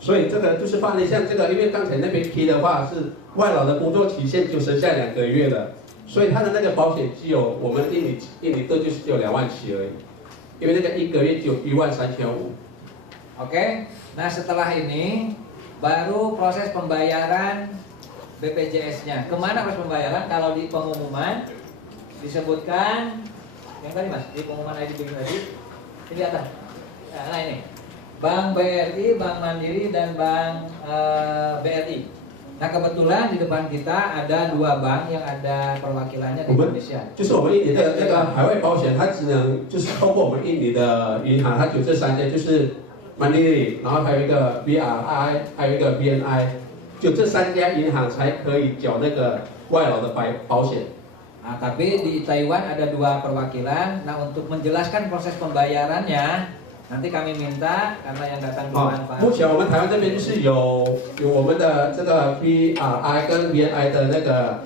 所以这个就是范例，像这个，因为刚才那边 P 的话是外劳的工作期限就剩下2个月了，所以他的那个保险只有我们印尼都就是只有2万7而已，因为那个1个月只有13500。 Oke, nah setelah ini baru proses pembayaran BPJS-nya. Kemana proses pembayaran? Kalau di pengumuman disebutkan yang tadi Mas, di pengumuman ID tadi, ini di atas. Nah ini, Bank BRI, Bank Mandiri dan Bank BRI. Nah kebetulan di depan kita ada 2 bank yang ada perwakilannya di Indonesia. 就是我们印尼的那个海外保险，它只能就是透过我们印尼的银行，它有这3间，就是 Mandiri， 然后还有一个 BRI， 还有一个 BNI， 就这3家银行才可以缴那个外劳的保险。 Nah, tapi di Taiwan ada 2 perwakilan. Nah, untuk menjelaskan proses pembayarannya, nanti kami minta karena yang datang duluan Pak. 目前我们台湾这边就是有我们的这个 BRI 跟 BNI 的那个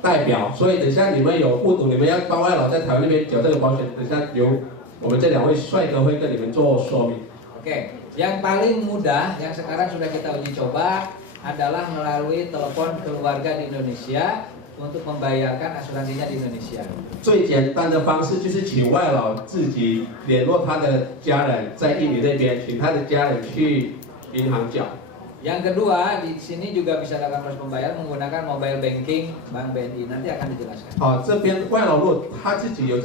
代表，所以等下你们有不懂，你们要帮外劳在台湾那边缴这个保险，等下由我们这2位帅哥会跟你们做说明。 Oke, yang paling mudah yang sekarang sudah kita uji coba adalah melalui telepon keluarga di Indonesia untuk membayarkan asuransinya di Indonesia. 最简单的方式就是请外劳自己联络他的家人，在印尼那边，请他的家人去银行缴。 Yang kedua, di sini juga bisa dilakukan proses pembayaran menggunakan mobile banking Bank BNI. Nanti akan dijelaskan. 这边外劳如果他自己有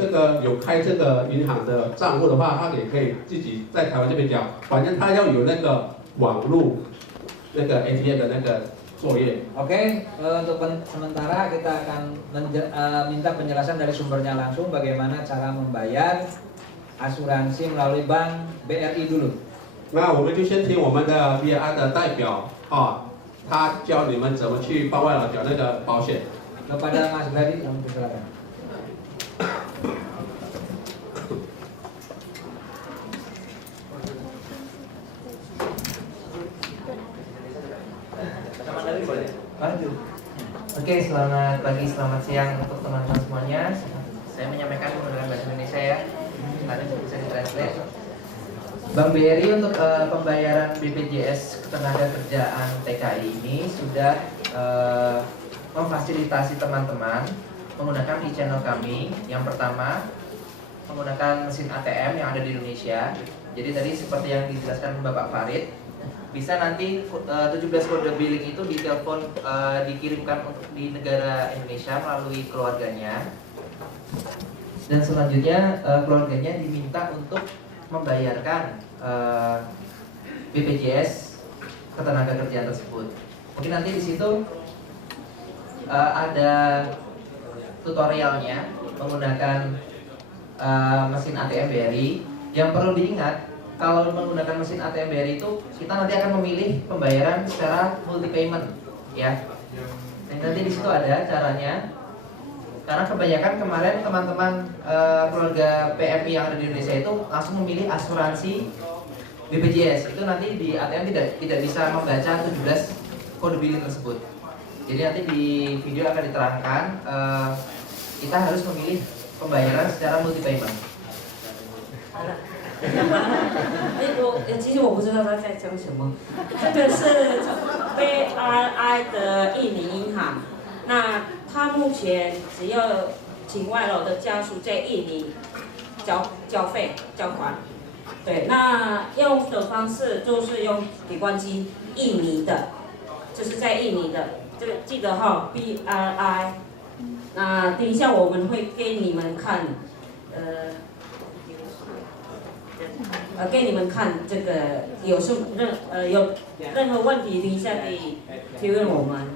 开这个银行的账户的话，他也可以自己在台湾这边缴，反正他要有那个网络那个 ATM 的那个作业。 Oke, untuk sementara kita akan minta penjelasan dari sumbernya langsung bagaimana cara membayar asuransi melalui Bank BRI dulu. 那我们就先听我们的 BRI 的代表他教你们怎么去帮外劳缴那个保险。 Kepada Mas Brady, kami persilakan. Oke, selamat pagi, selamat siang untuk teman-teman semuanya. Saya menyampaikan menggunakan bahasa Indonesia ya. Nanti bisa ditranslate. Bank BRI untuk pembayaran BPJS Ketenagakerjaan TKI ini sudah memfasilitasi teman-teman menggunakan e-channel kami. Yang pertama, menggunakan mesin ATM yang ada di Indonesia. Jadi tadi seperti yang dijelaskan Bapak Farid, bisa nanti 17 kode billing itu ditelepon dikirimkan untuk di negara Indonesia melalui keluarganya. Dan selanjutnya keluarganya diminta untuk membayarkan BPJS ketenagakerjaan tersebut. Mungkin nanti di situ ada tutorialnya menggunakan mesin ATM BRI. Yang perlu diingat, kalau menggunakan mesin ATM BRI itu kita nanti akan memilih pembayaran secara multi payment, ya. Dan nanti di situ ada caranya. Karena kebanyakan kemarin teman-teman keluarga PMI yang ada di Indonesia itu langsung memilih asuransi BPJS. Itu nanti di ATM tidak bisa membaca 17 kode billing tersebut. Jadi nanti di video akan diterangkan kita harus memilih pembayaran secara multi payment. 其实我不知道他在讲什么。这个是 BRI 的印尼银行，那他目前只要请外劳的家属在印尼缴费缴款，对，那用的方式就是用提款机，印尼的，就是在印尼的，这个记得哈 BRI。那等一下我们会给你们看，给你们看这个有任何问题，等一下可以提问我们。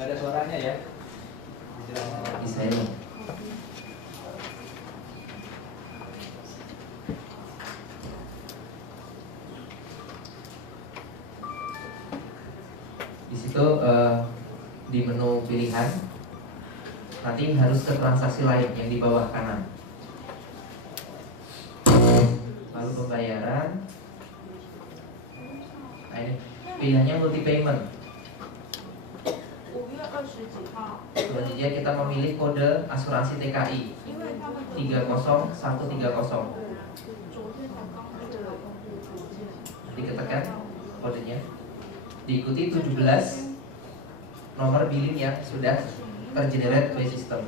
Nggak ada suaranya ya? Bisa ya. Di situ di menu pilihan nanti harus ke transaksi lain yang di bawah kanan. Lalu pembayaran. Nah ini pilihannya multi payment. Selanjutnya kita memilih kode asuransi TKI 30130. Diketekan kodenya, diikuti 17 nomor billing yang sudah tergenerate by system.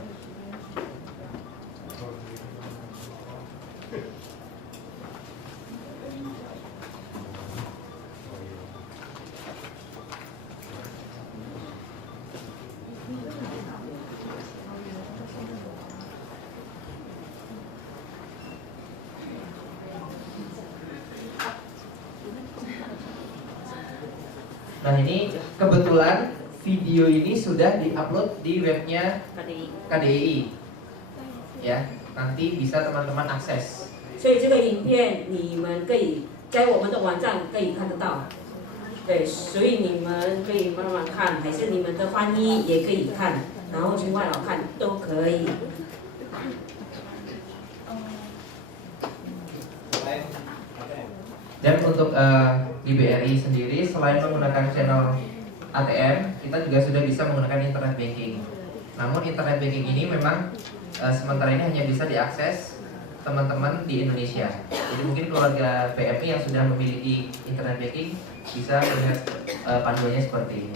Nah ini kebetulan video ini sudah diupload di webnya KDI, ya, nanti bisa teman-teman akses. 所以这个影片你们可以在我们的网站可以看得到，对，所以你们可以慢慢看，还是你们的翻译也可以看，然后请外劳看都可以。 Dan untuk di BRI sendiri, selain menggunakan channel ATM, kita juga sudah bisa menggunakan internet banking. Namun internet banking ini memang sementara ini hanya bisa diakses teman-teman di Indonesia. Jadi mungkin keluarga PMI yang sudah memiliki internet banking bisa melihat panduannya seperti ini.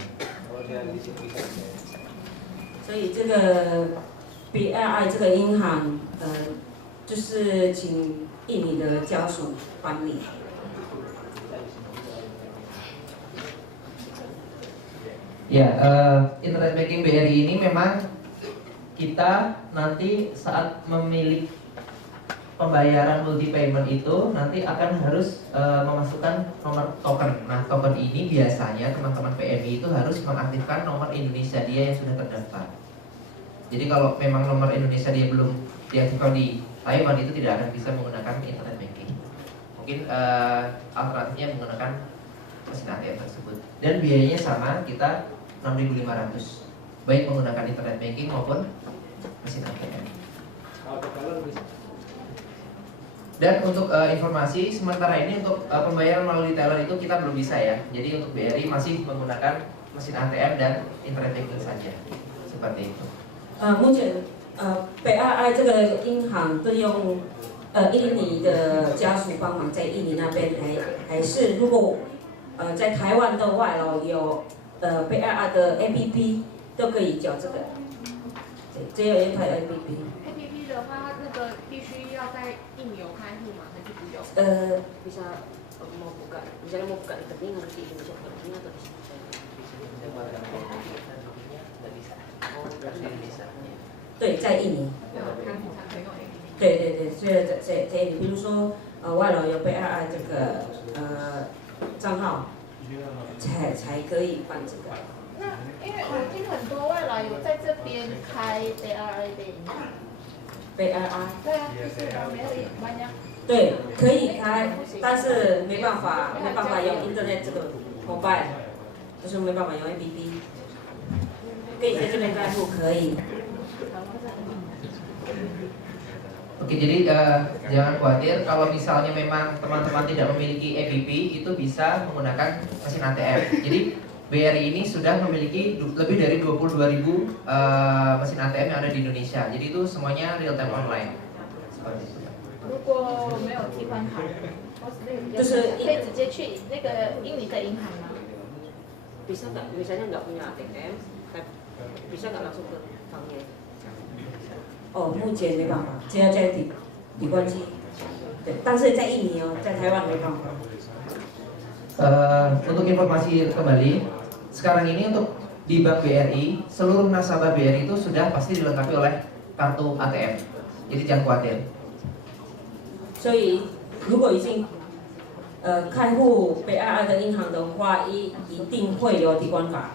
所以这个 BRI 这个银行，就是请印尼的家属管理。 Ya, internet banking BRI ini memang kita nanti saat memilih pembayaran multi payment itu nanti akan harus memasukkan nomor token. Nah, token ini biasanya teman-teman PMI itu harus mengaktifkan nomor Indonesia dia yang sudah terdaftar. Jadi kalau memang nomor Indonesia dia belum diaktifkan di Taiwan, itu tidak akan bisa menggunakan internet banking. Mungkin alternatifnya menggunakan mesin ATM tersebut. Dan biayanya sama, kita 6.500, baik menggunakan internet banking maupun mesin ATM. Dan untuk informasi sementara ini untuk pembayaran melalui teller itu kita belum bisa ya. Jadi untuk BRI masih menggunakan mesin ATM dan internet banking saja. Seperti itu. 目前BRI 这个银行都用印尼的家属帮忙在印尼那边，还是如果在台湾的外劳有BRI 的 APP 都可以缴这个，对，只有一台 APP。 APP 的话，那个必须要在印尼有开户吗？还是不用？ bisa mau buka buka, misalnya mau buka rekening harus di Indonesia rekening atau di sini?对，在印尼。对对对，所以在印尼，比如说外劳有 BRI 这个账号，才可以办这个。那因为我听很多外劳有在这边开 BRI 的银行。BRI。对啊，就是没有banyak。对，可以开，但是没办法用 Internet 这个 mobile， 就是没办法用 APP。可以在这边开户可以。Oke, jadi jangan khawatir kalau misalnya memang teman-teman tidak memiliki EPP, itu bisa menggunakan mesin ATM. Jadi BRI ini sudah memiliki lebih dari 22.000 mesin ATM yang ada di Indonesia. Jadi itu semuanya real time online. Seperti itu. 如果没有提款卡，就是可以直接去那个印尼的银行吗？ Bisa nggak? Misalnya nggak punya ATM, bisa nggak langsung ke banknya? 哦，目前没办法，只要在底关机。对，但是在印尼哦，在台湾没办法。Untuk informasi kembali, sekarang ini untuk di Bank BRI, seluruh nasabah BRI itu sudah pasti dilengkapi oleh kartu ATM. Jadi jangan khawatir. 所以如果已经开户BRI的银行的话，一定会有提款卡。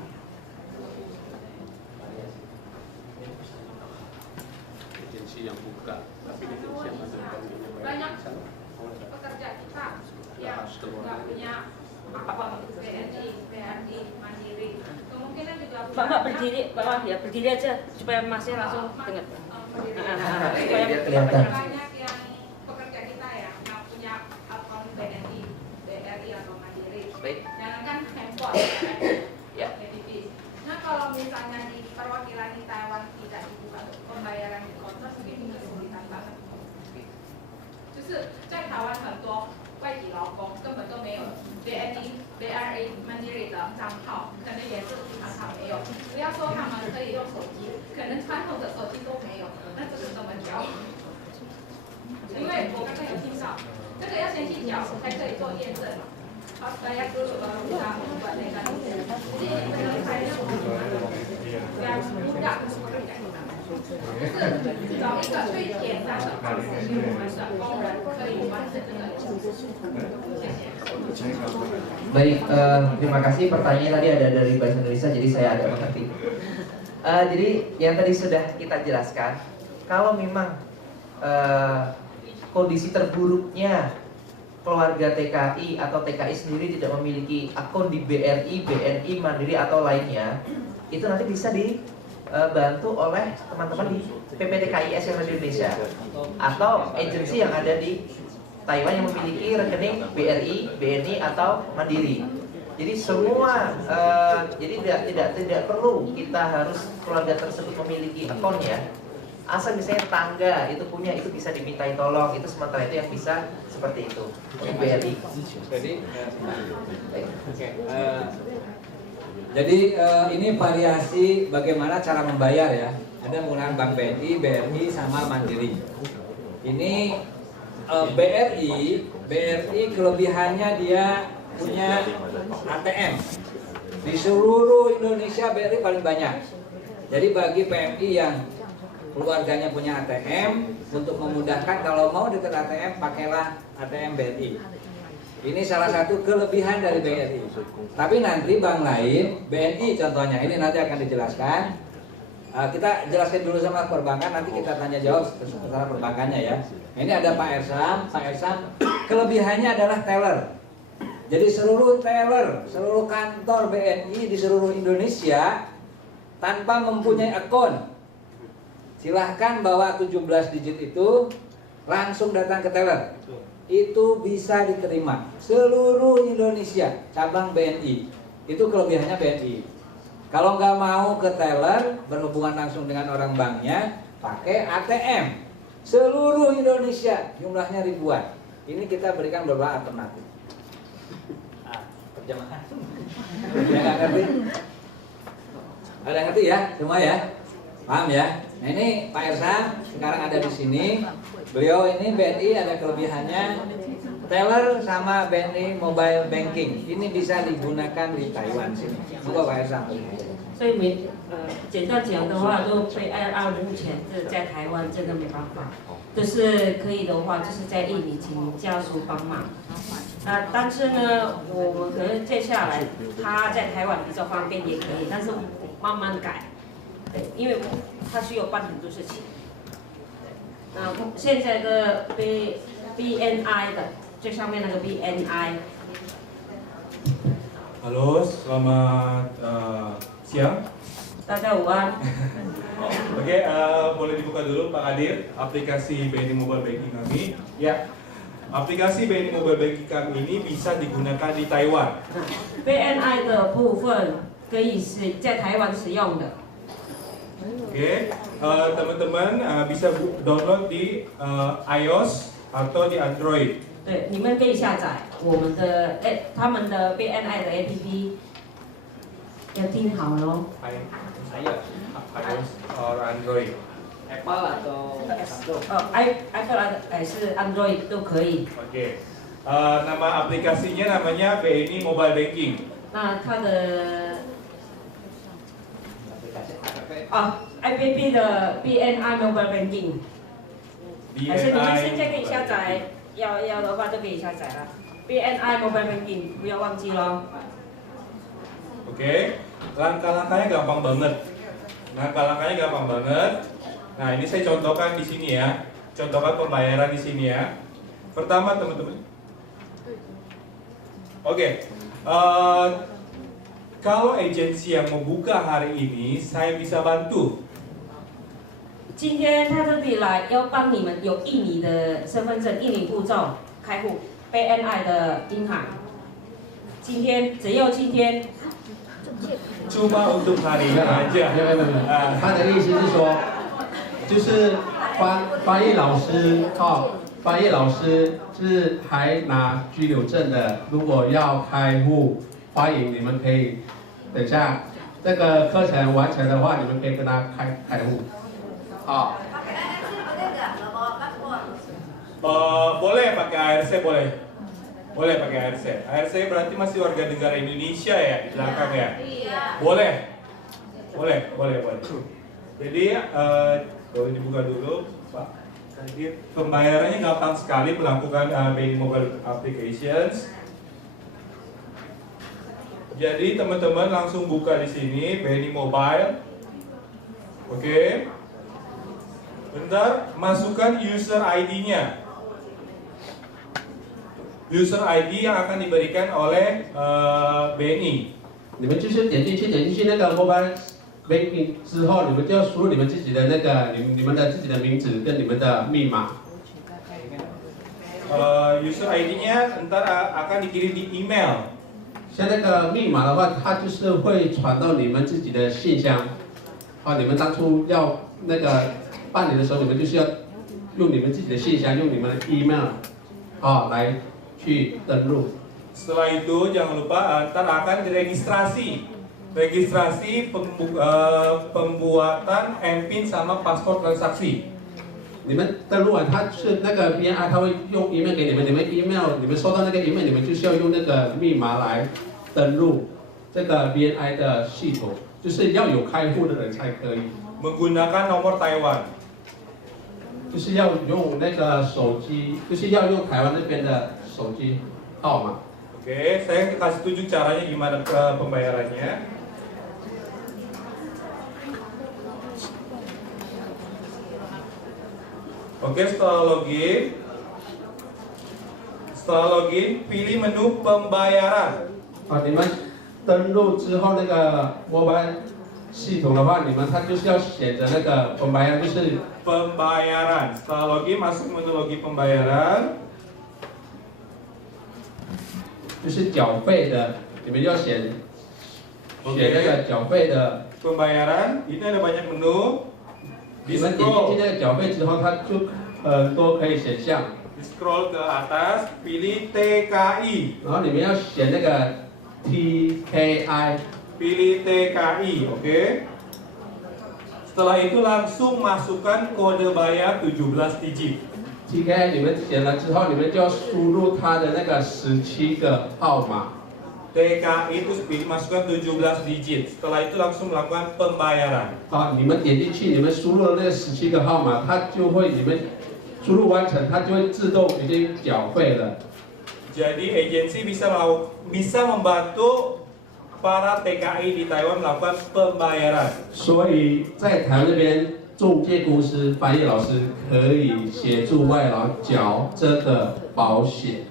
yang buka, tapi di Indonesia banyak pekerja kita yang nggak punya akun BNI, BRI, Mandiri. Kemungkinan juga Bapak berdiri, Bapak ya berdiri aja supaya masih langsung dengar. Supaya banyak yang pekerja kita ya nggak punya akun BNI, BRI atau Mandiri. Jangankan handphone, ya. Nah kalau misalnya di perwakilan di Taiwan tidak dibuka pembayaran di konter, mungkin kesulitan banget. 就是在台湾很多外籍劳工根本都没有 BNI、BRI、Mandiri 的账号，可能也是银行卡没有。不要说他们可以用手机，可能传统的手机都没有，那这个怎么缴？因为我刚刚有听到，这个要先去缴才可以做验证。 Saya dulu baru bisa membuat mekanisme. Jadi menurut saya yang mudah untuk bekerja kita. 找一个最简单的方式，给我们的工人可以完成这个任务。谢谢。 Baik, terima kasih. Pertanyaannya tadi ada dari Bahasa Indonesia, jadi saya agak mengerti. Jadi yang tadi sudah kita jelaskan, kalau memang kondisi terburuknya keluarga TKI atau TKI sendiri tidak memiliki akun di BRI, BNI, Mandiri atau lainnya, itu nanti bisa dibantu oleh teman-teman di PPTKIS yang ada di Indonesia atau agensi yang ada di Taiwan yang memiliki rekening BRI, BNI atau Mandiri. Jadi semua, jadi tidak perlu kita harus keluarga tersebut memiliki akunnya. Asal misalnya tetangga itu punya, itu bisa dimintai tolong, itu sementara itu yang bisa seperti itu untuk BRI. Jadi ini variasi bagaimana cara membayar ya. Ada menggunakan Bank BNI, BRI sama Mandiri. Ini BRI kelebihannya dia punya ATM di seluruh Indonesia. BRI paling banyak. Jadi bagi PMI yang keluarganya punya ATM, untuk memudahkan kalau mau dekat ATM pakailah ATM BRI. Ini salah satu kelebihan dari BRI. Tapi nanti bank lain, BNI contohnya, ini nanti akan dijelaskan. Kita jelaskan dulu sama perbankan, nanti kita tanya jawab seputar perbankannya ya. Ini ada Pak Ersam. Pak Ersam kelebihannya adalah teller. Jadi seluruh teller, seluruh kantor BNI di seluruh Indonesia tanpa mempunyai akun, silahkan bawa 17 digit itu langsung datang ke teller. Itu bisa diterima seluruh Indonesia, cabang BNI. Itu kelebihannya BNI. Kalau nggak mau ke teller, berhubungan langsung dengan orang banknya, pakai ATM. Seluruh Indonesia, jumlahnya ribuan. Ini kita berikan beberapa alternatif. Terjemahan. Ya nggak ngerti? Ada yang ngerti ya, semua ya? Paham ya? Nah ini Pak Ersam sekarang ada di sini. Beliau ini BNI ada kelebihannya teller sama BNI Mobile Banking ini bisa digunakan di Taiwan sini. Buka Pak Ersan. 所以简单讲的话，都222目前是在台湾真的没办法，就是可以的话，就是在印尼请家属帮忙。但是呢，我们可能接下来他在台湾比较方便也可以，但是慢慢改，对，因为他需要办很多事情。现在的 BNI 的最上面那个 BNI。 Halo, selamat siang. 大家午安。Oke, boleh dibuka dulu Pak Kadir aplikasi BNI Mobile Banking kami. Ya, aplikasi BNI Mobile Banking kami ini bisa digunakan di Taiwan. BNI 的部分可以是在台湾使用的。 Oke, teman-teman bisa download di iOS atau di Android. 对，你们可以下载我们的他们的 BNI 的 APP， 要听好喽。iOS or Android. Apple atau Apple 还是 Android 都可以。 Oke, nama aplikasinya namanya BNI Mobile Banking. 那它的APP 的 BNI Mobile Banking， 还是你们现在可以下载。 要的话就可以下载了 BNI Mobile Banking， 不要忘记咯。 Oke, langkah-langkahnya gampang banget. Langkah-langkahnya gampang banget. Nah, ini saya contohkan di sini ya. Contohkan pembayaran di sini ya. Pertama teman-teman. Oke, kalau agensi yang mau buka hari ini, saya bisa bantu. 今天他这里来要帮你们有印尼的身份证、印尼护照开户 BNI 的银行。今天只有今天。Cuma untuk hari ini aja. 他的意思是说，就是翻译老师翻译老师是还拿居留证的，如果要开户，欢迎你们可以等下这个课程完成的话，你们可以跟他开户。 Boleh pakai ARC, boleh pakai ARC. ARC berarti masih warga negara Indonesia ya di belakang ya? Boleh. Jadi boleh dibuka dulu Pak. Pembayarannya gampang sekali melakukan BNI Mobile Applications. Jadi teman-teman langsung buka di sini BNI Mobile. Oke. Bentar, masukkan user ID-nya. User ID yang akan diberikan oleh BNI. 你们就是点进去那个 Mobile Banking 之后，你们就要输入你们自己的那个你们的自己的名字跟你们的密码。User ID-nya ntar akan dikirim di email. 像那个密码的话，它就是会传到你们自己的信箱。你们当初要那个。 办理的时候，你们就是要用你们自己的信箱，用你们的 email 来去登录。 Setelah itu jangan lupa ntar akan diregistrasi, pembuatan MPIN sama paspor transaksi. 你们登录完，它是那个 BNI， 它会用 email 给你们，你们 email 你们收到那个 email， 你们就是要用那个密码来登录这个 BNI 的系统，就是要有开户的人才可以。 Menggunakan nomor Taiwan. 就是要用那个手机，就是要用台湾那边的手机号码。Oke, saya kasih tunjuk caranya gimana pembayarannya. Oke, setelah login, pilih menu pembayaran. 你们登录之后，那个 mobile 系统的话，你们它就是要选择那个 pembayaran， 就是 pembayaran. Setelah login, masuk menu login pembayaran. 就是缴费的，你们要选那个缴费的 pembayaran. Ini ada banyak menu. 你们点进去那个缴费之后，它就多可以选项。 Di scroll ke atas, pilih TKI. 然后你们要选那个 TKI. Pilih TKI, oke. Setelah itu langsung masukkan kode bayar 17 digit. TKI 你们选了之后，你们就要输入它的那个17个号码。 TKI itu masukkan 17 digit. Setelah itu langsung melakukan pembayaran. 好，你们点进去，你们输入了那个17个号码，它就会你们输入完成，它就会自动已经缴费了。 Jadi agensi bisa membantu para TKI di Taiwan melakukan pembayaran. 所以在台湾这边，中介公司翻译老师可以协助外劳缴这个保险。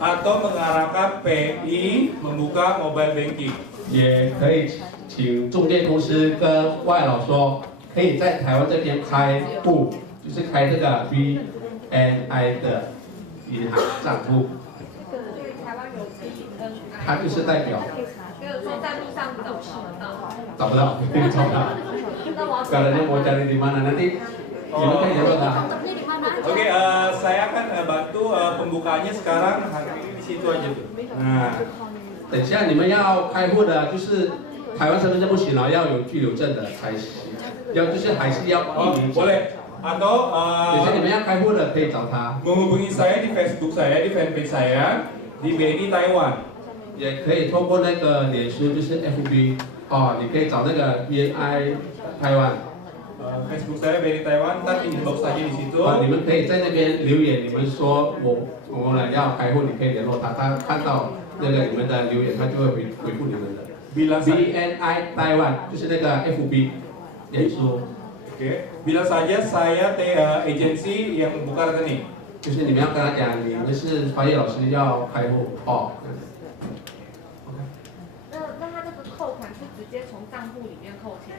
Atau mengarahkan PI membuka mobile banking. 也可以请中介公司跟外劳说，可以在台湾这边开户，就是开这个 BNI 的银行账户。台湾有他就是代表。就是说在路上找不到。找不到，找不到。Kalau dia mau cari di mana nanti gimana kan ya Pak? Oke, saya akan bantu pembukaannya sekarang hari ini di situ aja tuh. Nah, 等下你们要开户的，就是台湾身份证不行了，要有居留证的才行，就是还是要印尼。 boleh. Atau 等下你们要开户的可以找他。 menghubungi saya di Facebook saya, di fanpage saya di BNI Taiwan. 也可以透过那个脸书，就是 FB 哦，你可以找那个 BNI 台湾。 Facebook saya BNI Taiwan, ntar inbox saja di situ. 你们可以在那边留言，你们说我们要开户，你可以联络他，他看到那个你们的留言，他就会回复你们的。BNI 台湾就是那个 FB 脸书。 Oke, bilang saja saya agensi yang membuka rekening. 就是你们要跟他讲，你们是翻译老师要开户哦。那他这个扣款是直接从账户里面扣钱，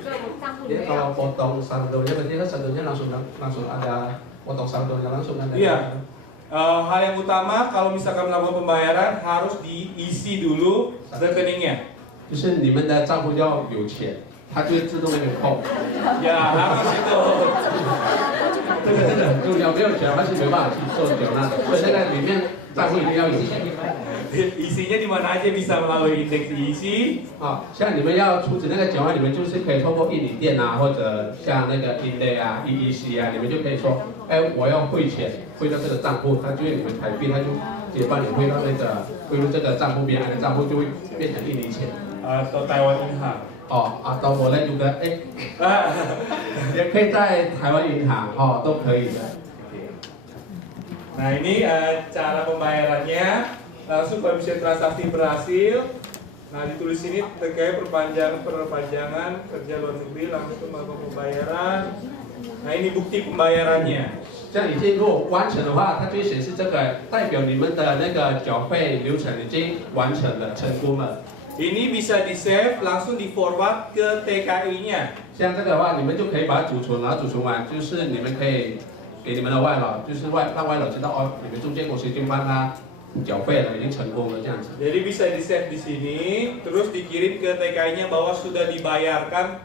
所以我账户里 Jadi 面 kalau potong saldonya berarti kan saldonya langsung ada potong saldonya langsung ada. Iya. Hal yang utama kalau misalkan melakukan pembayaran harus diisi dulu rekeningnya. 就是你们的账户要有钱，它就会自动那个扣。Ya, harus itu. 这个真的很重要，没有钱它是没办法去做缴纳的，所以那个里面账户一定要有钱。 Isinya di mana aja bisa melalui indeks diisi. 啊，像你们要出纸那个缴纳，你们就是可以通过印尼店啊，或者像那个 Inday 啊、EEC 啊，你们就可以说，哎，我要汇钱，汇到这个账户，它就会你们台币，它就直接帮你汇到那个汇入这个账户边，的账户就会变成印尼钱。Atau Taiwan银行。 哦啊，到我那就跟哎，也可以在台湾银行哦，都可以的。 Nah ini cara pembayarannya. Langsung kalau misalnya transaksi berhasil, nah ditulis sini terkait perpanjangan kerja luar negeri langsung melakukan pembayaran. Nah ini bukti pembayarannya. 这样已经如果完成的话，它就会显示这个代表你们的那个缴费流程已经完成了，成功了。 Ini bisa di save langsung di forward ke TKI-nya. 像这个的话，你们就可以把它储存，然后储存完就是你们可以给你们的外劳，就是让外劳知道哦，你们中介公司已经帮他缴费了，已经成功了这样子。 Jadi bisa di save di sini, terus dikirim ke TKI-nya bahwa sudah dibayarkan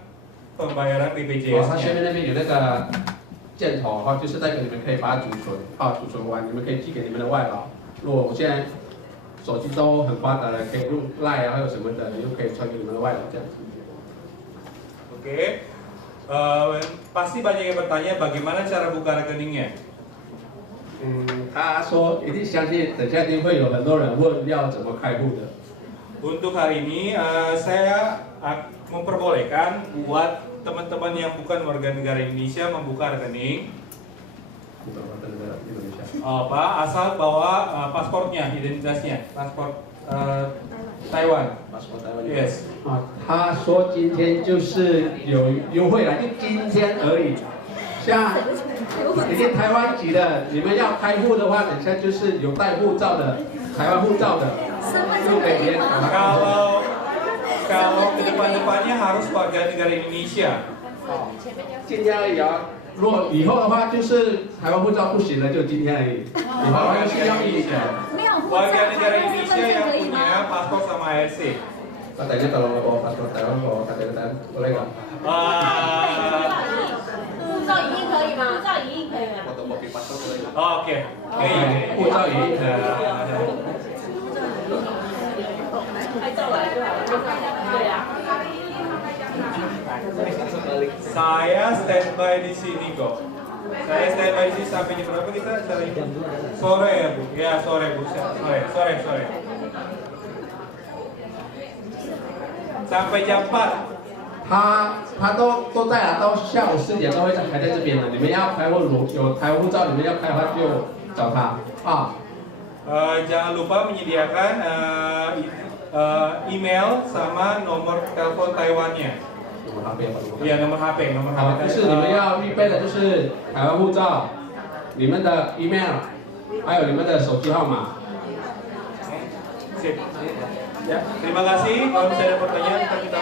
pembayaran 哦，它 BPJS-nya. 下面那边有那个箭头哈，就是代表你们可以把它储存，啊，储存完你们可以寄给你们的外劳。如果我现在手机都很发达了，可以用 Line 啊，还有什么的，你就可以传给你们的外劳这样子。 Oke. Pasti banyak yang bertanya bagaimana cara buka rekeningnya. 他说一定相信，等下一定会有很多人问要怎么开户的。 Untuk hari ini saya memperbolehkan buat teman-teman yang bukan warga negara Indonesia membuka rekening. Asal bawa paspornya, identitasnya, paspor Taiwan. Paspor Taiwan. Yes. 他说今天就是有优惠了，就今天而已。像已经台湾籍的，你们要开户的话，等下就是有带护照的，台湾护照的，就可以Kalau kedepannya harus warga negara Indonesia. 今天而已啊。如果以后的话，就是台湾护照不行了，就今天而已。以后还是要一的。 Warga negara Indonesia yang punya paspor sama ARC. Katanya kalau mau bawa paspor Taiwan, bawa KTP Taiwan, boleh nggak? 护照影印可以吗？护照影印可以吗？ Fotokopi paspor boleh nggak? Oke. 护照影印的。 拍照来就好了。对呀。Saya standby di sini kok. Saya standby di sini sampai jam berapa kita cari? Sore ya Bu? Ya sore Bu, sore. Sampai jam 4.他都在啊，到下午4点都会还在这边的。你们要开或有台湾护照，你们要开的话就找他啊。Jangan lupa menyediakan email sama nomor telepon Taiwannya. Nomor HP apa? Iya, nomor HP. 就是你们要预备的就是台湾护照，你们的 email， 还有你们的手机号码。Sip. Ya, terima kasih. Kalau misalnya ada pertanyaan kita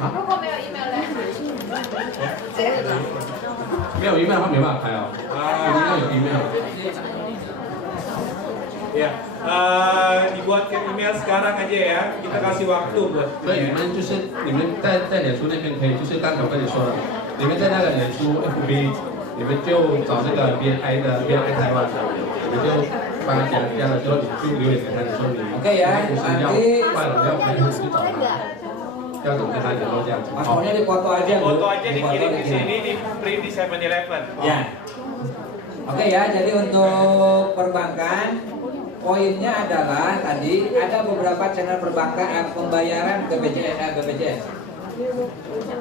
如果没有 email 呢？没有 email 的话没办法开哦，一定要有 email。 Ya, dibuatkan email sekarang aja ya. Kita kasih waktu buat. 所以你们就是你们在脸书那边可以，就是刚才我跟你说的，你们在那个脸书 FB， 你们就找这个 BNI 的 BNI 台湾，你们就帮他加了之后，你就留言给他，你说你 Oke ya, 就是要 nanti 快了要开始去找他，要怎么跟他联络这样子。 paspornya dipoto aja Bu. Foto aja dikirim ke sini, di print di 7-Eleven. Ya. Oke ya, jadi untuk perbankan poinnya adalah tadi ada beberapa channel perbankan pembayaran ke BPJS.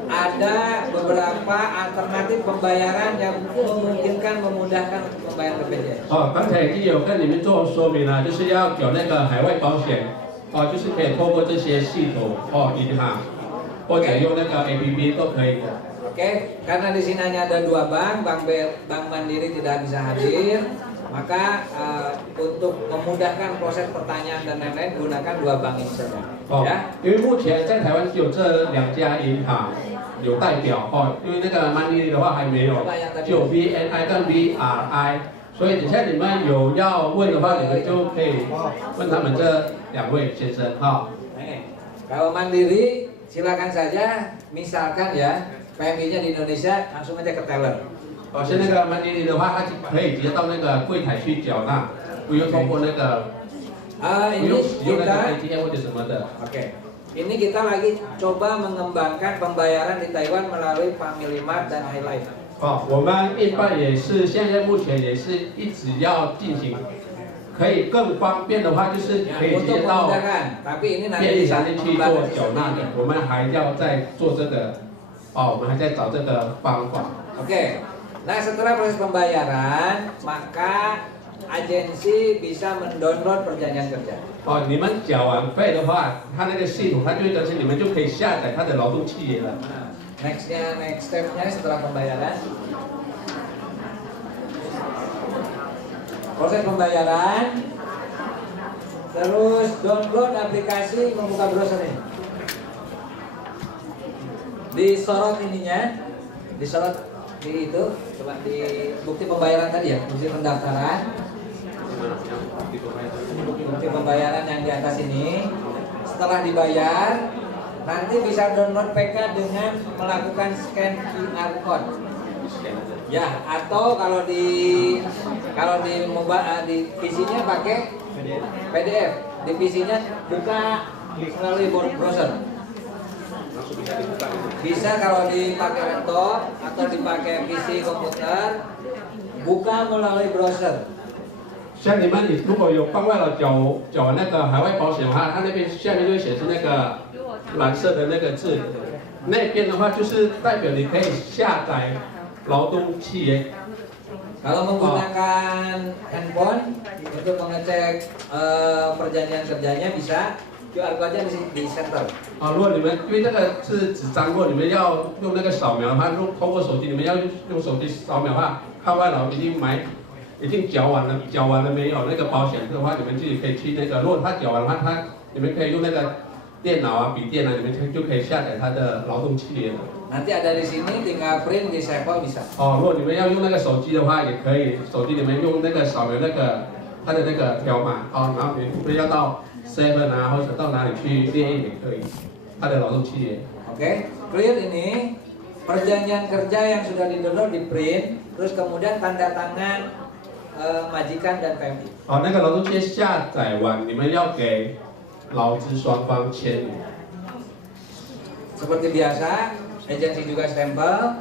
Ada beberapa alternatif pembayaran yang memungkinkan memudahkan untuk membayar BPJS. 哦，刚才已经有跟你们做说明了，就是要有那个海外保险，哦，就是可以透过这些系统，哦，银行或者用那个 APP 都可以的。 Oke, karena di sini hanya ada 2 bank, Bank Mandiri tidak bisa hadir, maka untuk memudahkan proses pertanyaan dan lain-lain gunakan 2 bank ini saja. 哦 Ya. 因为目前在台湾只有这2家银行有代表哦，因为那个 Money 的话还没有，就有 BNI 跟 BRI， 所以等下你们有要问的话，你们就可以问他们这2位先生哈。 Kalau Mandiri silakan saja, misalkan ya PMI-nya di Indonesia langsung aja ke teller. 哦，像那个 Money 的话，它可以直接到那个柜台去缴纳，不用通过那个，不用使用那个 ATM 或者什么的。 Oke. Ini kita lagi coba mengembangkan pembayaran di Taiwan melalui Family Mart dan Highlight. 哦，我们印办也是现在目前也是一直要进行，可以更方便的话，就是可以直接到便利商店去做缴纳的。我们还要再做这个，哦，我们还在找这个方法。 Oke. Nah, setelah proses pembayaran, maka agensi bisa mendownload perjanjian kerja. 哦，你们缴完费的话，它那个系统它就会更新，你们就可以下载它的劳动契约了。 Next step-nya setelah pembayaran. Proses pembayaran. Terus download aplikasi membuka browser ini. Disorot ininya, disorot di itu, coba di bukti pembayaran tadi ya, bukti pendaftaran. Bukti pembayaran yang di atas ini. Setelah dibayar, nanti bisa download PK dengan melakukan scan QR code. Ya, atau kalau di PC-nya pakai PDF. Di PC-nya buka melalui browser. Bisa kalau dipakai laptop atau dipakai PC komputer, buka melalui browser. 像你们，你如果有办外劳缴那个海外保险的话，它那边下面就会显示那个蓝色的那个字，那边的话就是代表你可以下载劳动契约。 Kalau menggunakan handphone untuk mengecek perjanjian kerjanya bisa QR code-nya di center. 啊，如果你们因为这个是纸张，如果你们要用那个扫描的话，通过手机，你们要用手机扫描的话，看外劳已经缴完了没有？那个保险的话，你们自己可以去那个，如果他缴完的话，你们可以用那个电脑啊、笔电啊，你们就可以下载他的劳动契约了。 Nanti ada di sini, tinggal print di sampel bisa. 哦，如果你们要用那个手机的话，也可以，手机里面用那个扫描那个它的那个条码，哦，然后你们要到 Seven 啊，或者到哪里去列印也可以，它的劳动契约。 Oke, clear ini perjanjian kerja yang sudah di-download di print, terus kemudian tanda tangan majikan dan PMI. 哦，那个劳动契约下载完，你们要给劳资双方签名。 Seperti biasa, agensi juga stempel,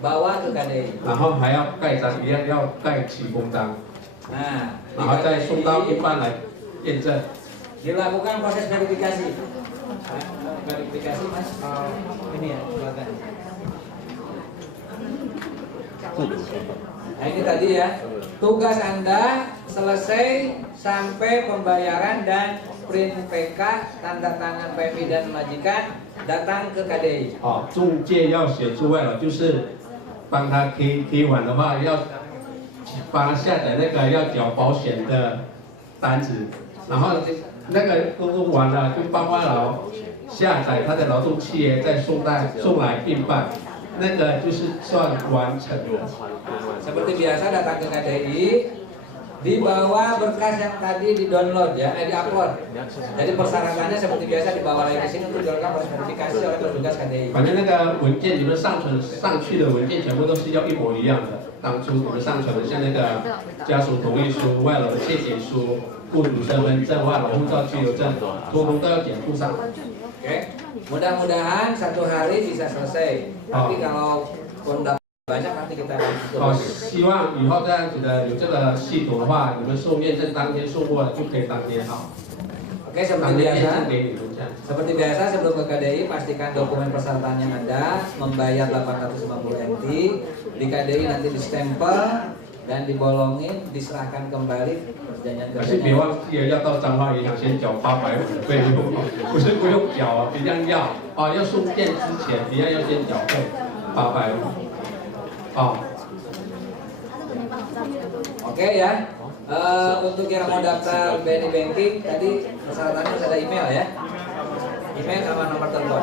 bawa ke KDI. 然后还要盖章，一样要盖起封章， Nah, 然后再送到一般来验证。 dilakukan proses verifikasi. Verifikasi mas, ini ya, silakan. Nah ini tadi ya, tugas Anda selesai sampai pembayaran dan print PK, tanda tangan PMI dan majikan, datang ke KDI. 哦，中介要协助外劳，就是帮他key完的话，要帮他下载那个要缴保险的单子，然后那个工作完了，就帮外劳下载他的劳动契约，再送来并办，那个就是算完成了。 Seperti biasa datang ke KDI, dibawa berkas yang tadi di download ya, di upload. Jadi persyaratannya seperti biasa dibawa lagi ke sini untuk dilakukan proses verifikasi oleh petugas KDI. 反正那个文件你们上传上去的文件全部都是要一模一样的。当初你们上传的像那个家属同意书、外劳的切结书、雇主身份证、外劳护照居留证，通通都要检附上。 Oke, mudah-mudahan satu hari bisa selesai. Tapi kalau pun banyak nanti kita akan tutup. 哦，希望以后这样子的有这个系统的话，你们送验证当天送过来就可以当天好。 Oke, seperti biasa. Seperti biasa sebelum ke KDI pastikan dokumen persyaratan yang ada, membayar 850 NT, di KDI nanti distempel dan dibolongin, diserahkan kembali perjanjian 可是别 kerjanya. 忘记了要到彰化银行先缴850的费用，不是不用缴啊，一样要啊，要送件之前一样要先缴费850。哦。 Oke ya. Untuk yang mau daftar BNI Banking tadi persyaratannya harus ada email ya. Email sama nomor telepon.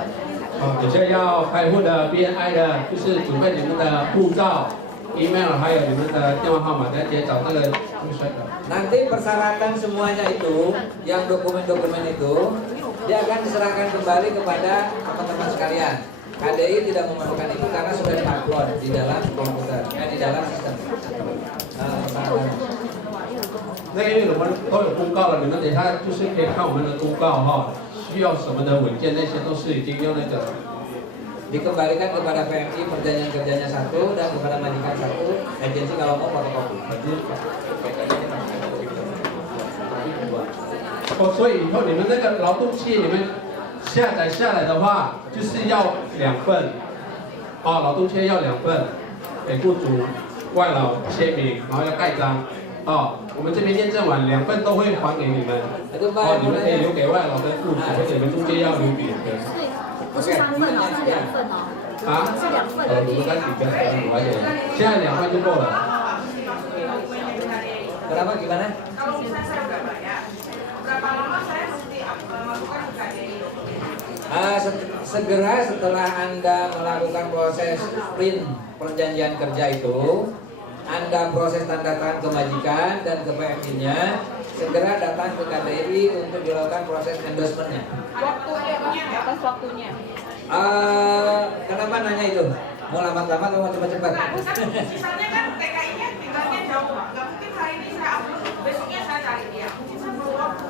哦，有些要开户的 BNI 的，就是准备你们的护照、email 还有你们的电话号码，再直接找这个帅的。 Nanti persyaratan semuanya itu, yang dokumen-dokumen itu, dia akan diserahkan kembali kepada teman-teman sekalian. KDI tidak memerlukan itu karena sudah diupload di dalam komputer, di dalam sistem. 那因为我们都有公告了，你们等一下就是可以看我们的公告哈，需要什么的文件，那些都是已经用那个。 Dikembalikan kepada PMI perjanjian kerjanya satu dan kepada majikan satu, agensi kalau mau fotokopi. 哦，所以以后你们那个劳动契约你们下载下来的话，就是要2份，哦，劳动契约要2份，给雇主、外劳签名，然后要盖章，哦，我们这边验证完2份都会还给你们，哦，你们可以留给外劳跟雇主，或者你们中间要留给人。 不是3份哦，是2份哦。啊？是2份。你们单几份？2块钱，现在2份就够了。 Kenapa gimana? Kalau misalnya saya udah bayar, berapa lama saya mesti melakukan ke KDI? Segera setelah Anda melakukan proses print perjanjian kerja itu, Anda proses tanda tangan ke majikan dan ke PMI-nya, segera datang ke KDI untuk dilakukan proses endorsement-nya. Waktunya, batas waktunya. Kenapa nanya itu? Mau lambat-lambat atau mau cepat-cepat? Nah, bukan, misalnya kan TKI-nya tinggalnya jauh, Pak. Nggak mungkin hari ini saya upload, besoknya saya cari dia. Mungkin saya perlu waktu.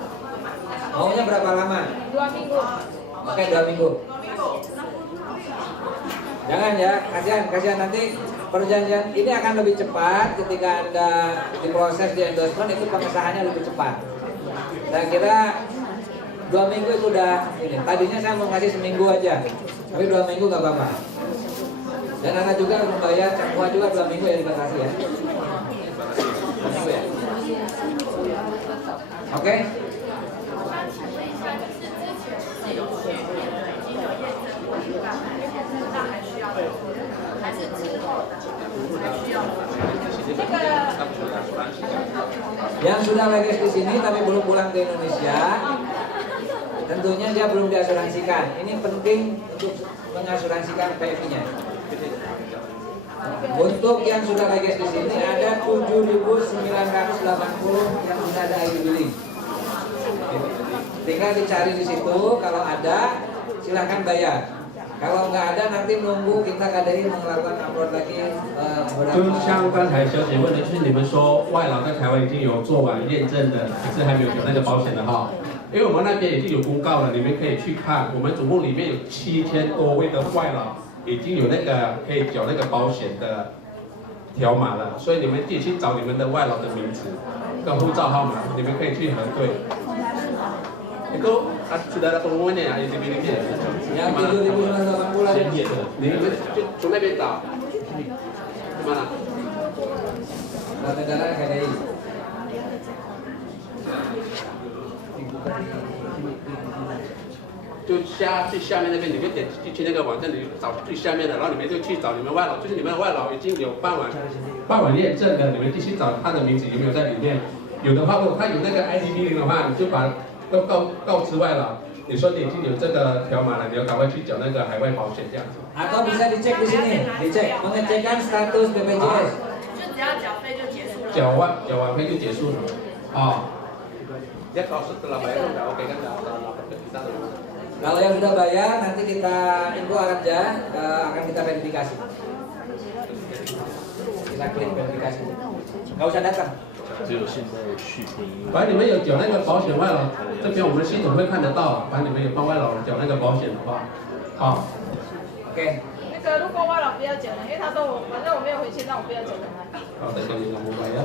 Maunya berapa lama? 2 minggu. Oke, 2 minggu. 2 minggu. Jangan ya, kasihan nanti perjanjian ini akan lebih cepat ketika Anda diproses di endorsement itu pengesahannya lebih cepat. Saya kira 2 minggu itu udah ini. Tadinya saya mau ngasih seminggu aja, tapi 2 minggu nggak apa-apa. Dan Anda juga membayar cangkuan juga 2 minggu ya dibatasi ya. 2 minggu ya. Oke. Yang sudah legis di sini tapi belum pulang ke Indonesia, tentunya dia belum diasuransikan. Ini penting untuk mengasuransikan PMI-nya. Untuk yang sudah legis di sini ada 7.980 yang sudah ada ID billing. Tinggal dicari di situ, kalau ada silahkan bayar. Kalau nggak ada nanti nunggu kita KDI melakukan upload lagi. 就像刚才小姐问的，就是你们说外劳在台湾已经有做完验证的，可是还没有有那个保险的哈。因为我们那边已经有公告了，你们可以去看。我们总共里面有7000多位的外劳已经有那个可以缴那个保险的条码了，所以你们自己去找你们的外劳的名字跟护照号码，你们可以去核对。Itu sudah ada pengumumannya ya di miliknya. Yang 7.980. 你们从那边找，di mana? Surat edaran KDI. 就最下面那边，你们点进去那个网站，你找最下面的，然后你们就去找你们外劳，就是你们的外劳已经有办完验证的，你们继续找他的名字有没有在里面。有的话，如果他有那个 IDB 的话，你就把告知外劳，你说你已经有这个条码了，你要赶快去缴那个海外保险这样子。Atau bisa dicek di sini, dicek pengecekan status BPJS. 就只要缴费就结束了。缴完费就结束了。哦。Ya kalau setelah bayar udah oke kan udah lapor ke kita loh. Kalau yang sudah bayar nanti kita info aja, akan kita verifikasi. Kita klik verifikasi. Nggak usah datang. 反正你们有缴那个保险外劳，这边我们系统会看得到。反正你们有帮外劳缴那个保险的话，好。OK。那个如果外劳不要缴呢？因为他说反正我没有回去，那我不要缴的。Kalau TKI nggak mau bayar.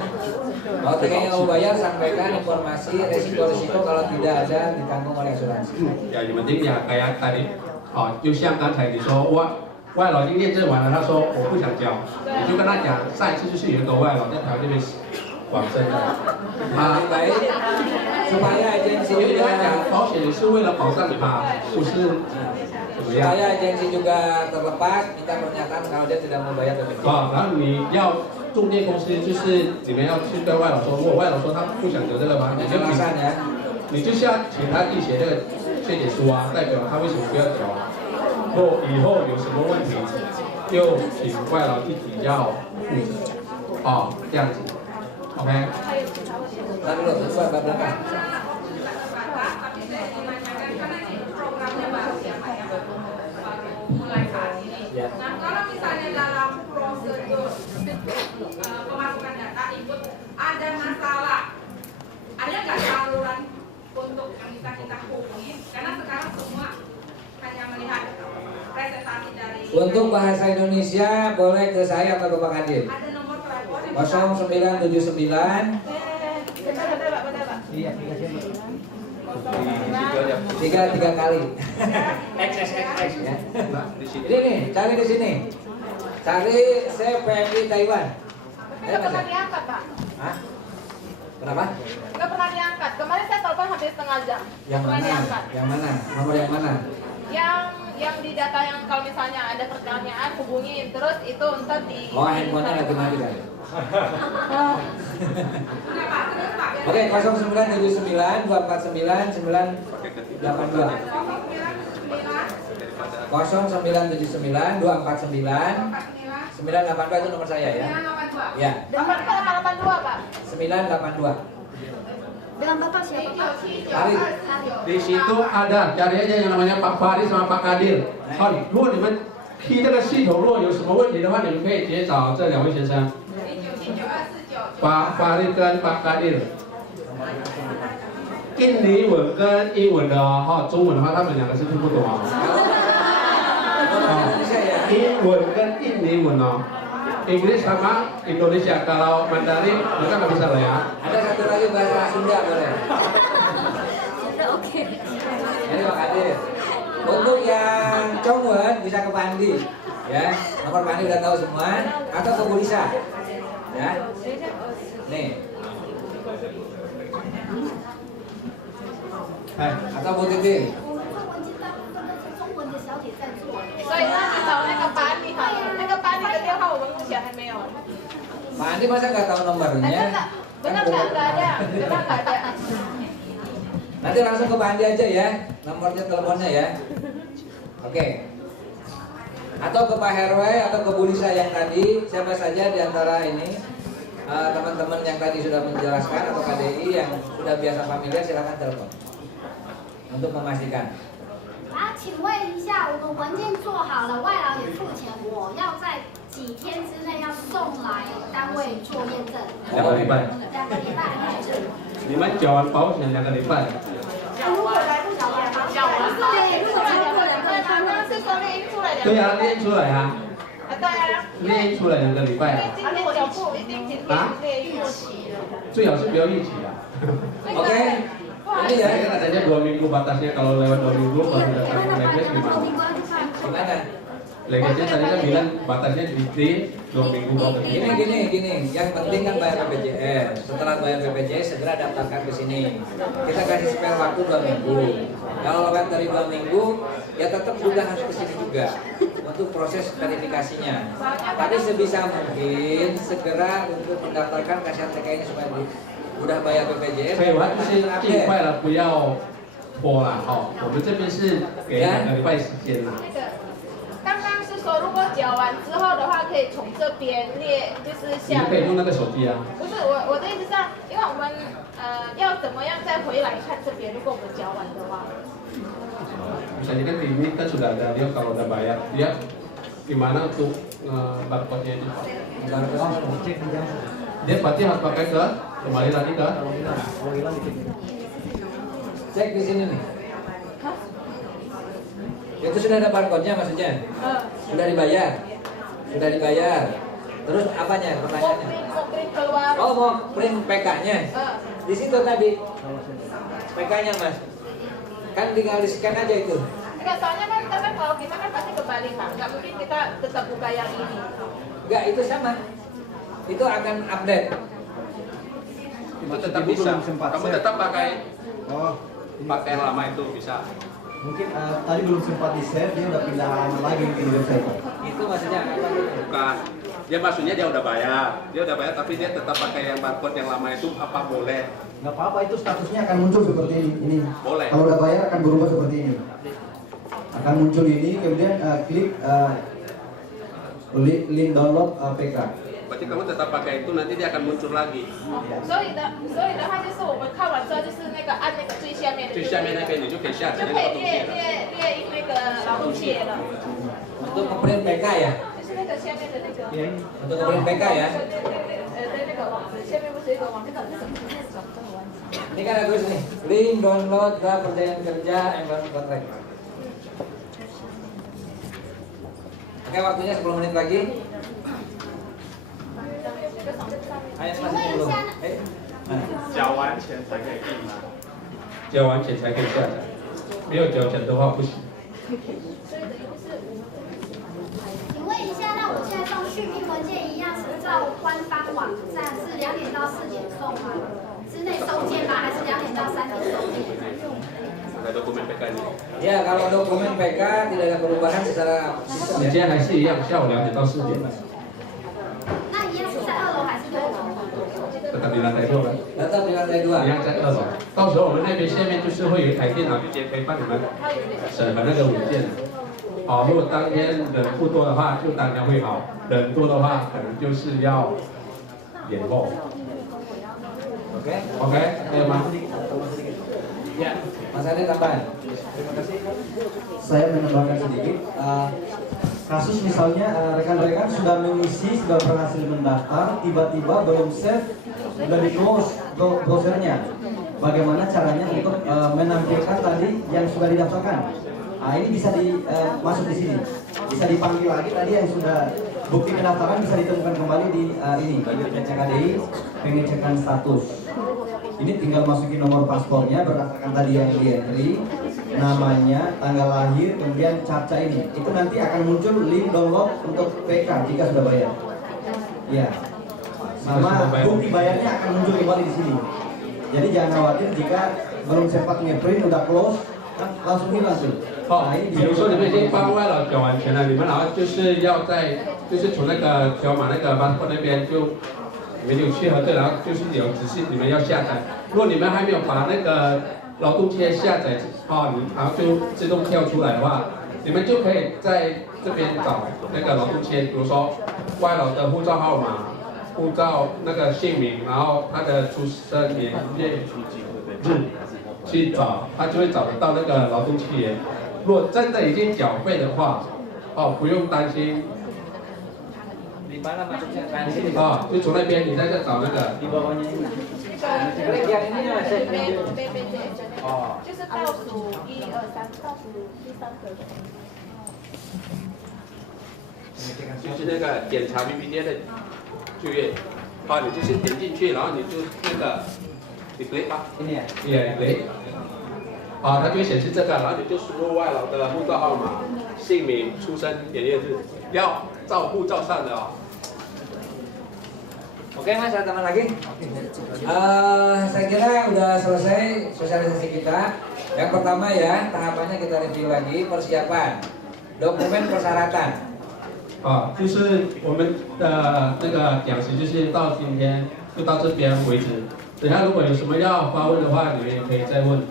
Kalau TKI nggak mau bayar, sampaikan informasi resiko-resiko kalau tidak ada ditanggung oleh asuransi. Ya, yang penting ya kayak tadi，就像刚才你说外劳已经验证完了，他说我不想交，你就跟他讲，上一次就是有一个外劳在台湾这边往生的，baik supaya agensi 因为跟他讲保险是为了保障他，不是。Supaya agensi juga terlepas, minta pernyataan kalau dia tidak mau bayar BPJS. 然后你要中介公司就是你们要去跟外劳说，如果外劳说他不想得这个嘛，你就需要请他递写这个切结书啊，代表他为什么不要缴，或以后有什么问题，就请外劳自己要负责，这样子 ，OK。Lalu sesuai belakang. Mulai saat ini. Nah, kalau misalnya dalam prosedur pemasukan data input ada masalah, ada nggak saluran untuk yang bisa kita hubungi? Karena sekarang semua hanya melihat presentasi dari. Untuk bahasa Indonesia boleh ke saya atau ke Pak Kadir. Ada nomor telepon. 0979. Iya, tiga kali. XXX ya. Ini nih, cari di sini. Cari CPMI Taiwan. Nggak pernah diangkat, Pak. Hah? Kenapa? Nggak pernah diangkat. Kemarin saya telepon hampir setengah jam. Yang mana? Diangkat. Yang mana? Nomor yang mana? Yang di data yang kalau misalnya ada pertanyaan hubungin, terus itu ntar di. Oh, handphonenya lagi mati kali. Oke, 0979 249 982. 0979 249 982 itu nomor saya ya. Ya. 882, Pak. 982. Dengan Bapak siapa? Farid. Di situ ada cari aja yang namanya Pak Farid sama Pak Kadir. 如果你们踢这个系统如果有什么问题的话，你们可以直接找这两位先生。Pak Farid 跟 Pak Kadir。印尼文跟英文的中文的话，他们两个是听不懂啊。英文跟印尼文Inggris sama Indonesia. Kalau Mandarin mereka nggak bisa lah ya. Ada satu lagi bahasa Sunda boleh. Oke. Ini Pak Kadir. Untuk yang Chongwen bisa ke Pandi, ya. Nomor Pandi udah tahu semua. Atau ke Bulisa, ya. Nih. Atau Bu Titin. 所以那你找那个班里好了，那个班里的电话我们目前还没有。 Pak Andi masa nggak tahu nomornya? Benar nggak ada, benar nggak ada. Nanti langsung ke Pak Andi aja ya, nomornya teleponnya ya. Oke. Atau ke Pak Herwe atau ke Bu Lisa yang tadi, siapa saja di antara ini teman-teman yang tadi sudah menjelaskan atau KDI yang sudah biasa familiar silakan telepon untuk memastikan. 请问一下，我们文件做好了，外劳也付钱，我要在几天之内要送来单位做验证？2个礼拜。2个礼拜。你们缴完保险2个礼拜。如果来不及，缴完对，如果来不及，对，刚刚是说那出来的个礼拜。对啊，练出来啊，对啊。练出来2个礼拜啊。今天脚步一定今天练预期了。最好是不要一起啊。Oke. Ini ya. Saya kan katanya 2 minggu batasnya, kalau lewat 2 minggu kalau sudah sampai leges gimana? Gimana? Legesnya tadi kan bilang batasnya di 2 minggu baru. Gini. Yang penting kan bayar BPJS. Setelah bayar BPJS segera daftarkan ke sini. Kita kasih spare waktu 2 minggu. Kalau lewat dari 2 minggu, ya tetap juga harus ke sini juga untuk proses verifikasinya. Tapi sebisa mungkin segera untuk mendaftarkan kasihan TKI-nya supaya udah bayar BPJS. 废话就是尽快了，不要拖了哈。我们这边是给2个礼拜时间啦。刚刚是说，如果缴完之后的话，可以从这边列，就是你下。可以用那个手机啊。不是我的意思是，因为我们要怎么样再回来看这边？如果我们缴完的话。Misalnya kan ini kan sudah ada dia kalau udah bayar dia gimana untuk barcode-nya itu Pak? Dia berarti harus pakai kembali lagi ke? Cek di sini nih. Itu sudah ada barcode-nya maksudnya? Sudah dibayar. Sudah dibayar. Terus apanya pertanyaannya? Mau print keluar. Oh, mau print PK-nya. Di situ tadi. PK-nya Mas. Kan tinggal di-scan aja itu. Enggak, soalnya kan kalau kita kan pasti kembali Pak. Enggak mungkin kita tetap buka yang ini. Enggak, itu sama. Itu akan update. Itu tetap bisa. Kamu tetap pakai yang lama itu bisa. Mungkin tadi belum sempat di-save, dia udah pindah halaman lagi mungkin di website. Itu maksudnya apa? Bukan. Dia maksudnya dia udah bayar, tapi dia tetap pakai yang barcode yang lama itu apa boleh? Nggak apa-apa, itu statusnya akan muncul seperti ini. Boleh. Kalau udah bayar akan berubah seperti ini. Akan muncul ini, kemudian klik link download APK. Berarti kamu tetap pakai itu, nanti dia akan muncul lagi. 所以的话就是我们看完之后就是那个按那个最下面的，最下面那边你就可以下载就那个东西可以列了。印那个劳动契了。 Untuk ngeprint PK ya? 就是那个下面的那个。 Untuk ngeprint PK ya? 对那个网址，下面不是有一个网址，Ini kan ada tulis nih, link download draft perjanjian kerja employment contract. Oke, waktunya 10 menit lagi. Ayo masih belum. Mana? 缴完钱才可以印吗？交完钱才可以下载，没有交钱的话不行。请问一下，那我现在送续命文件一样是照官方网站是2点到4点送吗？之内收件吗？还是2点到3点收件？ Ada dokumen PK ini. Ya, kalau dokumen PK tidak ada perubahan secara sistem. 时间还是一样，下午2点到4点。那一样是在2楼还是在1楼？ Tetap di lantai 2 kan? Tetap di lantai 2。 一样在2楼。到时候我们那边下面就是会有一台电脑，直接可以帮你们审核那个文件。好，如果当天人不多的话，就当天会好；人多的话，可能就是要延后。OK， 还有吗？ Ya, Mas Ade tambahan. Terima kasih. Saya menambahkan sedikit. Kasus misalnya rekan-rekan sudah mengisi, sudah berhasil mendaftar, tiba-tiba belum save, sudah di close browsernya. Bagaimana caranya untuk menampilkan tadi yang sudah didaftarkan? Ini bisa masuk di sini, bisa dipanggil lagi tadi yang sudah bukti pendaftaran bisa ditemukan kembali di ini PCKDI pengecekan status. Ini tinggal masukin nomor paspornya berdasarkan tadi yang di entry, namanya, tanggal lahir, kemudian captcha ini. Itu nanti akan muncul link download untuk PK jika sudah bayar. Ya, sama bukti bayarnya akan muncul kembali di sini. Jadi jangan khawatir jika belum sempat ngeprint udah close, langsung hilang tuh. 好，比如说你们已经帮外劳缴完钱了，你们然后就是要就是从那个条码那个passport那边你们就去核对，然后就是有指示你们要下载。如果你们还没有把那个劳动契下载然后就自动跳出来的话，你们就可以在这边找那个劳动契，比如说外劳的护照号码、护照那个姓名，然后他的出生年月日去找，他就会找得到那个劳动契约。如果真的已经缴费的话，不用担心。 Di mana maksudnya? Di sini. 就从那边，你在这找那个。di bawahnya ini。yang ini ya Mas. 就是倒数1、2、3，倒数第3个。就是那个检查 BPJ 的就业，你就是点进去，然后你就那个你 klik 吧，也可以。它就会显示这个，然后你就输入外劳的护照号码、姓名、出生年月日，要照护照上的哦。Oke Mas, ada teman lagi? Saya kira udah selesai sosialisasi kita. Yang pertama ya, tahapannya kita review lagi, persiapan, dokumen persyaratan. 就是我们的那个讲习就是到今天就到这边为止。等下如果有什么要发问的话，你们也可以再问。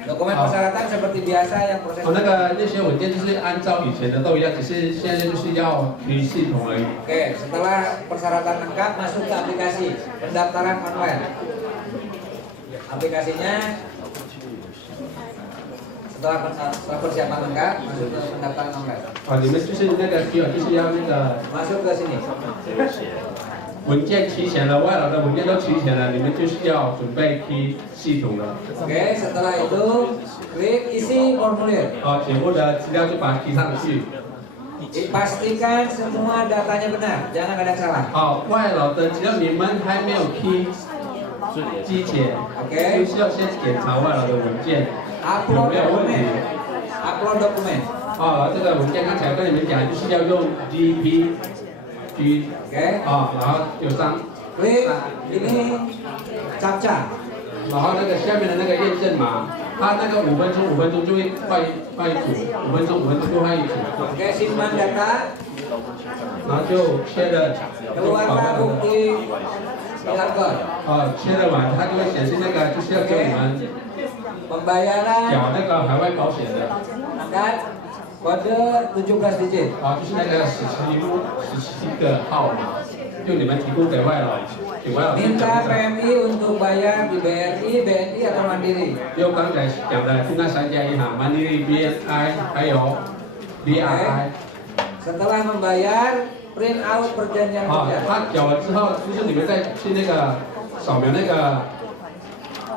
Dokumen persyaratan seperti biasa yang proses. 那些文件就是按照以前的都一样，只是现在就是要提系统而已。Oke, setelah persyaratan lengkap masuk ke aplikasi pendaftaran online. Aplikasinya setelah persiapan lengkap masuk ke pendaftaran online. 你们就是那个就是要那个 masuk ke sini. 文件齐全了，外劳的文件都齐全了，你们就是要准备key系统了。Oke, setelah itu klik isi formulir. 全部的资料就把它key上去。Pastikan semua datanya benar, jangan ada yang salah. 外劳的只要你们还没有key之前，就是要先检查外劳的文件有没有问题。Upload dokumen. 这个文件刚才跟你们讲，就是要用 GPG。Oke. 然后有klik ini captcha. 然后那个下面的那个验证码，它那个5分钟就会换一组，5分钟就换一组。Oke, simpan data. 然后就切了。keluarlah bukti QR code. 切了完，它就会显示那个就是要给你们 pembayaran 缴那个海外保险的。angkat kode 17 digit. 就是那个17个号码，就你们提供给外劳。Minta PMI untuk bayar di BRI, BNI atau Mandiri. 就刚才讲的，就那3家银行，Mandiri、BNI 还有 BRI。Setelah membayar, print out perjanjian kerja. 他缴了之后，就是你们再去那个扫描那个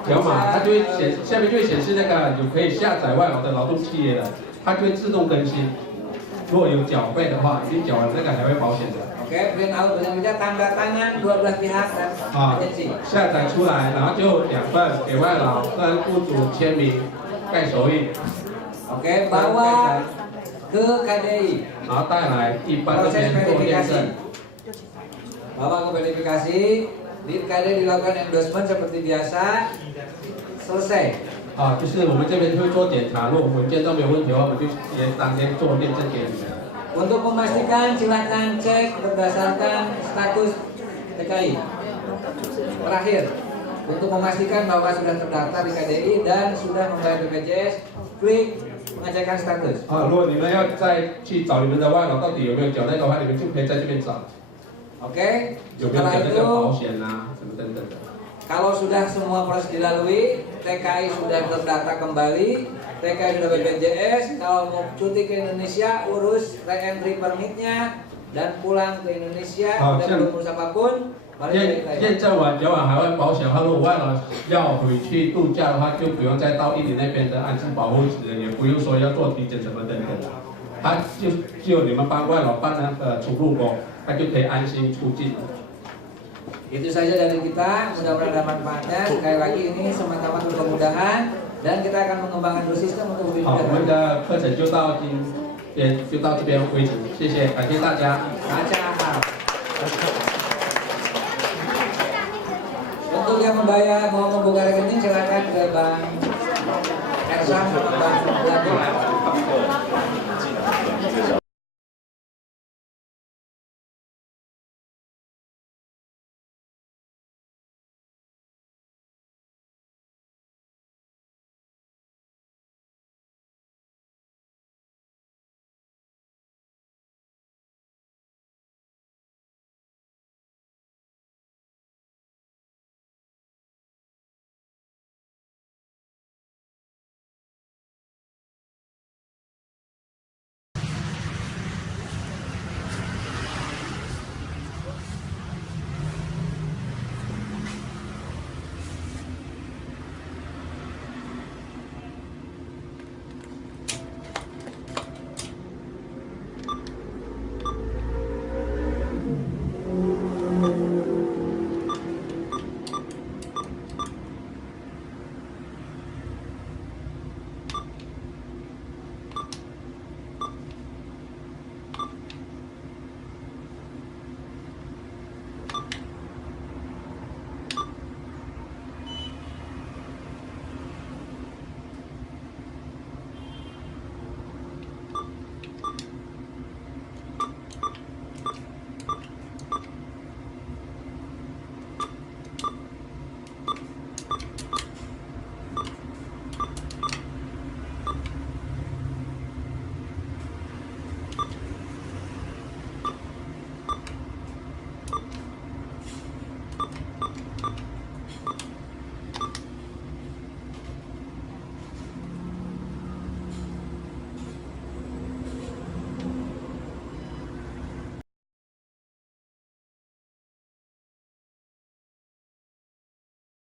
条码，它就会下面就会显示那个有可以下载外劳的劳动契约的，它就会自动更新。如果有缴费的话，已经缴了那个海外保险的。Oke, print out perjanjian kerja tanda tangan dua belah pihak dan agensi. 下载出来，然后就2份给外劳跟雇主签名盖手印。Oke, bawa ke KDI. 然后带来一般这边做验证。 Bawa ke verifikasi, di KDI dilakukan endorsement seperti biasa, selesai. 就是我们这边会做检查，如果文件都没有问题的话，我们就当天做验证给你们。 Untuk memastikan silakan cek berdasarkan status TKI. Terakhir, untuk memastikan bahwa sudah terdaftar di KDI dan sudah membayar BPJS, klik pengecekan status. 如果你们要再去找你们的外劳到底有没有缴纳的话，你们就可以在这边找。 Oke, 有没有缴那个保险啊，什么等等的。 Kalau sudah semua proses dilalui, TKI sudah terdata kembali, TKI sudah BPJS, kalau mau cuti ke Indonesia urus re-entry permitnya dan pulang ke Indonesia dan belum urus apapun, balik ke TKI. 验证完缴完海外保险后，如果外劳要回去度假的话，就不用再到印尼那边的安置保护职，也不用说要做体检什么等等的，他就你们帮外劳办那个出入国，他就可以安心出境。 Itu saja dari kita, mudah-mudahan ada manfaatnya. Sekali lagi ini semata-mata untuk kemudahan dan kita akan mengembangkan dulu sistem untuk lebih 好， mudah. 我们的课程就到这边为止，谢谢，感谢大家。 Untuk yang membayar mau membuka rekening silakan ke Bank Ersam sama Bank Lago.